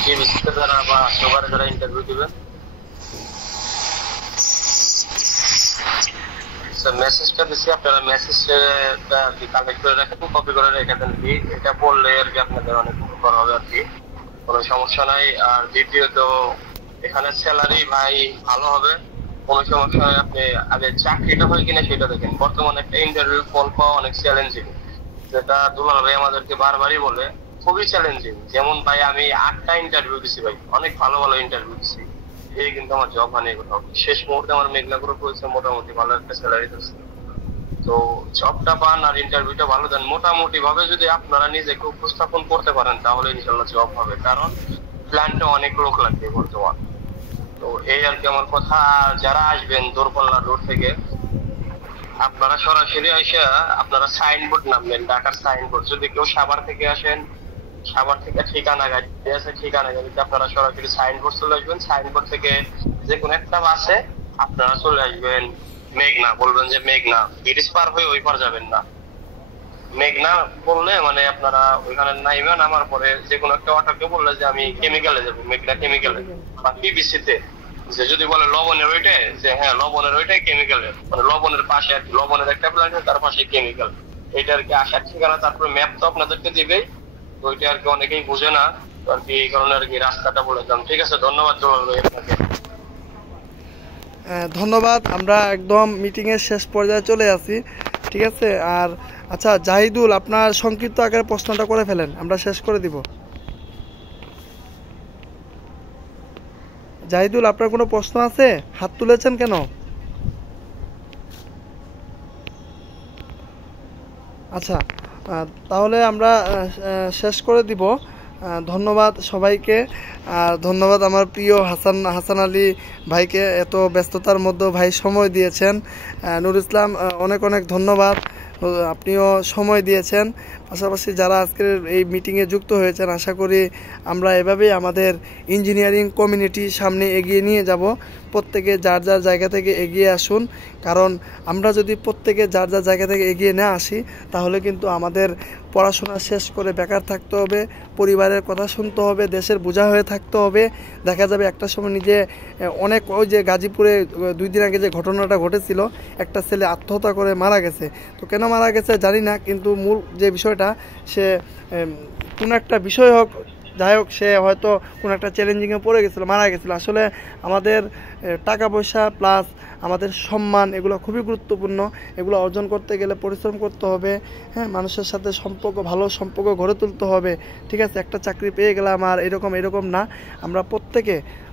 কি বিস্তারিত যারা বা সবার যারা ইন্টারভিউ দিবেন, মেসেজটা দিচ্ছি, আপনারা মেসেজটা কালেক্ট করে রাখেন, কপি করে রেখে দেন। এটা পড়লে আর কি আপনাদের অনেক উপকার হবে আর কি, কোনো সমস্যা নাই। আর দ্বিতীয়ত, এখানে স্যালারি ভাই ভালো হবে, কোনো সমস্যা হয়। আপনি আগে চাকরিটা হয় কিনা সেটা দেখেন। বর্তমানে একটা ইন্টারভিউ কল পাওয়া অনেক চ্যালেঞ্জিং, যেটা দুলাল ভাই আমাদেরকে বারবারই বলে, খুবই চ্যালেঞ্জিং। যেমন ভাই আমি 8টা ইন্টারভিউ দিছি ভাই, অনেক ভালো ভালো ইন্টারভিউ দিছি, এই কিন্তু আমার জব হয়নি কোথাও। শেষ মুহূর্তে আমার মেঘনা গ্রুপ হয়েছে, মোটামুটি ভালো একটা স্যালারি দিচ্ছে। তো জবটা পান আর ইন্টারভিউটা ভালো দেন, মোটামুটি ভাবে যদি আপনারা নিজেকে উপস্থাপন করতে পারেন তাহলে ইনশাল্লাহ জব হবে। কারণ প্ল্যান্টে অনেক লোক লাগবে বর্তমান। তো এই আর কি আমার কথা। যারা আসবেন দূরপাল্লা রোড থেকে, আপনারা সরাসরি এসে আপনারা সাইনবোর্ড নামবেন, ঢাকার সাইনবোর্ড। যদি কেউ সাভার থেকে আসেন, সাভার থেকে ঠিকানা গাড়ি আছে, ঠিকানা গাড়িতে আপনারা সরাসরি সাইনবোর্ড চলে আসবেন। সাইনবোর্ড থেকে যে কোনো একটা বাসে আপনারা চলে আসবেন মেঘনা, বলবেন যে মেঘনা, ব্রিটিশ পার হয়ে ওই পার যাবেন না, মেঘনা বললে মানে আপনারা ওইখানে নাইবেন। নামার পরে যে কোনো একটা অটোকে বললে যে আমি কেমিক্যালে যাবো, মেঘনা কেমিক্যালে বা পিবিসি তে, যে যদি বলে লবণের ওইটাই, যে হ্যাঁ লবণের ওইটাই কেমিক্যালের, মানে লবণের পাশে আর কি, লবণের একটা প্ল্যান্ট তার পাশে কেমিক্যাল, এটা আর কি আসার ঠিকানা। তারপরে ম্যাপ তো আপনাদেরকে দিবেই, তো ওইটা আর কি অনেকেই বুঝে না, তো আর কি এই কারণে আর কি রাস্তাটা বলে দিলাম। ঠিক আছে, ধন্যবাদ জোয়াল ভাই আপনাকে। ধন্যবাদ। আমরা একদম মিটিংয়ের শেষ পর্যায়ে চলে আসি। ঠিক আছে। আর আচ্ছা জাহিদুল, আপনার সংক্ষিপ্ত আকারে প্রশ্নটা করে ফেলেন, আমরা শেষ করে দিব। জাহিদুল, আপনার কোনো প্রশ্ন আছে? হাত তুলেছেন কেন? আচ্ছা, তাহলে আমরা শেষ করে দিব। ধন্যবাদ সবাইকে। আর ধন্যবাদ আমার প্রিয় হাসান আলী ভাইকে, এত ব্যস্ততার মধ্যেও ভাই সময় দিয়েছেন। নূর ইসলাম, অনেক অনেক ধন্যবাদ, আপনিও সময় দিয়েছেন। পাশাপাশি যারা আজকের এই মিটিংয়ে যুক্ত হয়েছেন, আশা করি আমরা এভাবেই আমাদের ইঞ্জিনিয়ারিং কমিউনিটি সামনে এগিয়ে নিয়ে যাব। প্রত্যেকে যার যার জায়গা থেকে এগিয়ে আসুন, কারণ আমরা যদি প্রত্যেকে যার যার জায়গা থেকে এগিয়ে না আসি তাহলে কিন্তু আমাদের পড়াশোনা শেষ করে বেকার থাকতে হবে, পরিবারের কথা শুনতে হবে, দেশের বোঝা হয়ে থাকতে হবে। দেখা যাবে একটা সময় নিজে অনেক, ওই যে গাজীপুরে 2 দিন আগে যে ঘটনাটা ঘটেছিল, একটা ছেলে আত্মহত্যা করে মারা গেছে। তো কেন মারা গেছে জানি না, কিন্তু মূল যে বিষয়টা, সে কোনো একটা বিষয় হোক, যাই হোক, সে হয়তো কোনো একটা চ্যালেঞ্জিংয়ে পড়ে গেছিলো, মারা গেছিলো। আসলে আমাদের টাকা পয়সা প্লাস আমাদের সম্মান, এগুলো খুবই গুরুত্বপূর্ণ। এগুলো অর্জন করতে গেলে পরিশ্রম করতে হবে, হ্যাঁ, মানুষের সাথে সম্পর্ক, ভালো সম্পর্ক গড়ে তুলতে হবে। ঠিক আছে, একটা চাকরি পেয়ে গেলাম আর এরকম না। আমরা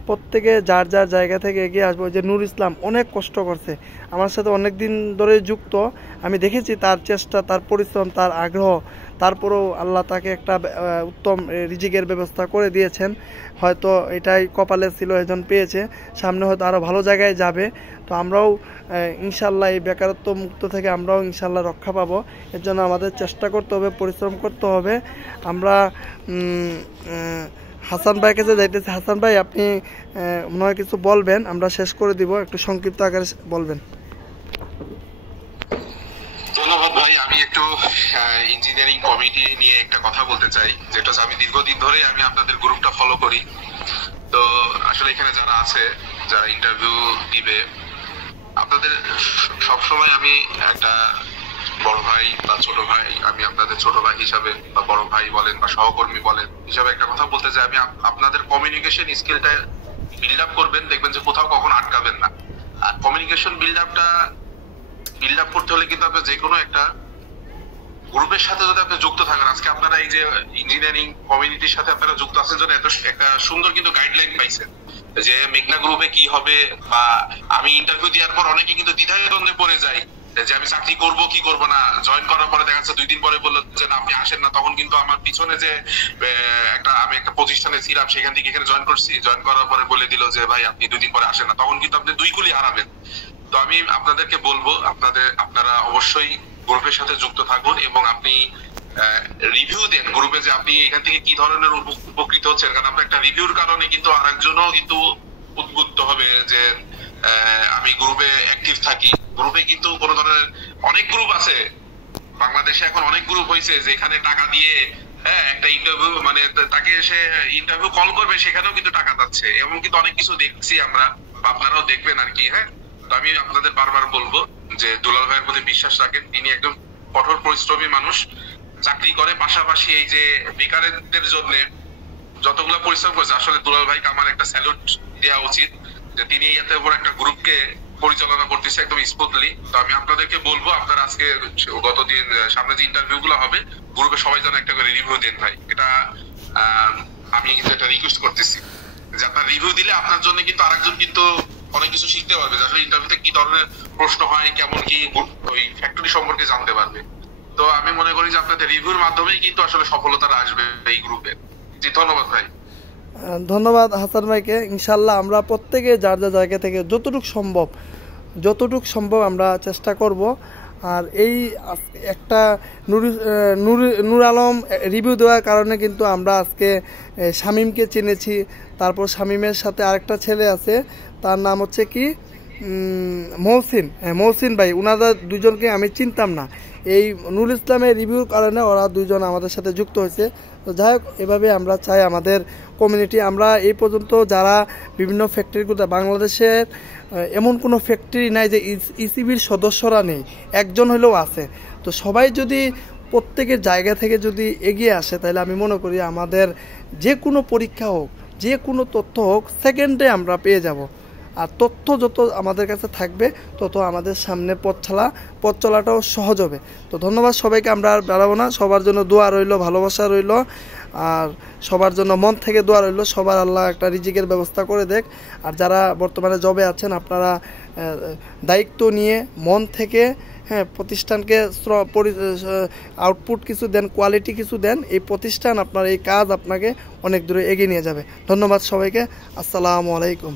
প্রত্যেকে যার যার জায়গা থেকে এগিয়ে আসবো। যে নূর ইসলাম অনেক কষ্ট করছে, আমার সাথে অনেক দিন ধরে যুক্ত, আমি দেখেছি তার চেষ্টা, তার পরিশ্রম, তার আগ্রহ। তারপরেও আল্লাহ তাকে একটা উত্তম রিজিকের ব্যবস্থা করে দিয়েছেন, হয়তো এটাই কপালে ছিল, এজন পেয়েছে, সামনে হয়তো আরও ভালো জায়গায় যাবে। তো আমরাও ইনশাল্লাহ এই বেকারত্ব মুক্ত থেকে আমরাও ইনশাল্লাহ রক্ষা পাবো। এর জন্য আমাদের চেষ্টা করতে হবে, পরিশ্রম করতে হবে। আমরা হাসান ভাইয়ের কাছে যাইতেছি। হাসান ভাই, আপনি মনে হয় কিছু বলবেন, আমরা শেষ করে দিব, একটু সংক্ষিপ্ত আকারে বলবেন। ধন্যবাদ ভাই। আমি একটু ইঞ্জিনিয়ারিং কমিটি নিয়ে একটা কথা বলতে চাই, যেটা আমি দীর্ঘদিন ধরে আমি আপনাদের গ্রুপটা ফলো করি। তো আসলে এখানে যারা আছে, যারা ইন্টারভিউ দিবে, আপনাদের সবসময় আমি একটা বড় ভাই বা ছোট ভাই, আমি আপনাদের ছোট ভাই হিসাবে বা বড় ভাই বলেন বা সহকর্মী বলেন হিসাবে একটা কথা বলতে চাই, আমি আপনাদের কমিউনিকেশন স্কিলটা বিল্ড আপ করবেন, দেখবেন যে কোথাও কখনো আটকাবেন না। আর কমিউনিকেশন বিল্ড আপ করতে হলে কিন্তু আপনার যে কোনো একটা গ্রুপের সাথে যদি আপনি যুক্ত থাকেন, আজকে আপনারা এই যে ইঞ্জিনিয়ারিং কমিউনিটির সাথে আপনারা যুক্ত আছেন জন্য এত একটা সুন্দর কিন্তু গাইডলাইন পাইছেন যে মেঘনা গ্রুপে কি হবে। বা আমি ইন্টারভিউ দেওয়ার পর অনেকে কিন্তু দ্বিধায় দ্বন্দ্বে পড়ে যায় যে আমি চাকরি করব কি করব না। জয়েন করার পরে দেখা যাচ্ছে 2 দিন পরে বললো যে না আপনি আসেন না, তখন কিন্তু আমার পিছনে যে আমি একটা প্রতিষ্ঠানে ছিলাম সেখান থেকে এখানে জয়েন করছি, জয়েন করার পরে বলে দিল যে ভাই আপনি 2 দিন পরে আসেন না, তখন কিন্তু আপনি 2 কুলি হারাবেন। তো আমি আপনাদেরকে বলবো আপনারা অবশ্যই গ্রুপের সাথে যুক্ত থাকুন এবং আপনি রিভিউ দেন গ্রুপে যে আপনি এখান থেকে কি ধরনের উপকৃত হচ্ছেন। কারণ আপনার একটা রিভিউর কারণে কিন্তু আরেকজনও কিন্তু উদ্বুদ্ধ হবে যে আমি গ্রুপে অ্যাক্টিভ থাকি। গ্রুপে কিন্তু কোনো ধরনের অনেক গ্রুপ আছে বাংলাদেশে, এখন অনেক গ্রুপ হয়েছে যেখানে টাকা দিয়ে একটা ইন্টারভিউ মানে তাকে সে ইন্টারভিউ কল করবে, সেখানেও কিন্তু টাকা যাচ্ছে। এমন কিন্তু অনেক কিছু দেখছি আমরা, আপনারাও দেখবেন আর কি। তো আমি আপনাদের বারবার বলবো যে দুলাল ভাইয়ের প্রতি বিশ্বাস রাখেন, তিনি একদম কঠোর পরিশ্রমী মানুষ, চাকরি করে পাশাপাশি এই যে বেকারদের জন্য যতগুলো পরিশ্রম করেছে, আসলে দুলাল ভাইকে আমার একটা স্যালুট দেওয়া উচিত যে তিনি এত বড় একটা গ্রুপকে পরিচালনা করতেছে একদম স্মুথলি। তো আমি আপনাদেরকে বলবো আপনারা আজকে গতদিন সামনে যে ইন্টারভিউ গুলো হবে গ্রুপে সবাই যেন একটা করে রিভিউ দেন ভাই। এটা আমি কিন্তু একটা রিকোয়েস্ট করতেছি যে আপনার রিভিউ দিলে আপনার জন্য কিন্তু আরেকজন কিন্তু অনেক কিছু শিখতে পারবে, যে আসলে ইন্টারভিউতে কি ধরনের প্রশ্ন হয়, কেমন কি ওই ফ্যাক্টরি সম্পর্কে জানতে পারবে। তো আমি মনে করি যে আপনাদের রিভিউর মাধ্যমেই কিন্তু আসলে সফলতাটা আসবে এই গ্রুপে। জি ধন্যবাদ ভাই। ধন্যবাদ হাসান ভাইকে। ইনশাল্লাহ আমরা প্রত্যেকে যার যার জায়গা থেকে যতটুকু সম্ভব আমরা চেষ্টা করব। আর এই একটা নূর আলম রিভিউ দেওয়ার কারণে কিন্তু আমরা আজকে শামীমকে চিনেছি। তারপর শামীমের সাথে আরেকটা ছেলে আছে, তার নাম হচ্ছে কি মহসিন ভাই। ওনারা দুজনকে আমি চিনতাম না, এই নুরুল ইসলামের রিভিউর কারণে ওরা দুইজন আমাদের সাথে যুক্ত হয়েছে। তো যাই হোক, এভাবে আমরা চাই আমাদের কমিউনিটি, আমরা এই পর্যন্ত যারা বিভিন্ন ফ্যাক্টরিগুলো, বাংলাদেশের এমন কোনো ফ্যাক্টরি নাই যে ইসিবির সদস্যরা নেই, একজন হলেও আছে। তো সবাই যদি প্রত্যেকের জায়গা থেকে যদি এগিয়ে আসে, তাহলে আমি মনে করি আমাদের যে কোনো পরীক্ষা হোক, যে কোনো তথ্য হোক, সেকেন্ডে আমরা পেয়ে যাব। আর তথ্য যত আমাদের কাছে থাকবে তত আমাদের সামনে পথ চলাটাও সহজ হবে। তো ধন্যবাদ সবাইকে, আমরা আর বেড়াবো না। সবার জন্য দোয়া রইল, ভালোবাসা রইল, আর সবার জন্য মন থেকে দোয়া রইল, সবার আল্লাহ একটা রিজিকের ব্যবস্থা করে দেখ। আর যারা বর্তমানে জবে আছেন, আপনারা দায়িত্ব নিয়ে মন থেকে প্রতিষ্ঠানকে আউটপুট কিছু দেন, কোয়ালিটি কিছু দেন, এই প্রতিষ্ঠান আপনার এই কাজ আপনাকে অনেক দূরে এগিয়ে নিয়ে যাবে। ধন্যবাদ সবাইকে, আসসালামু আলাইকুম।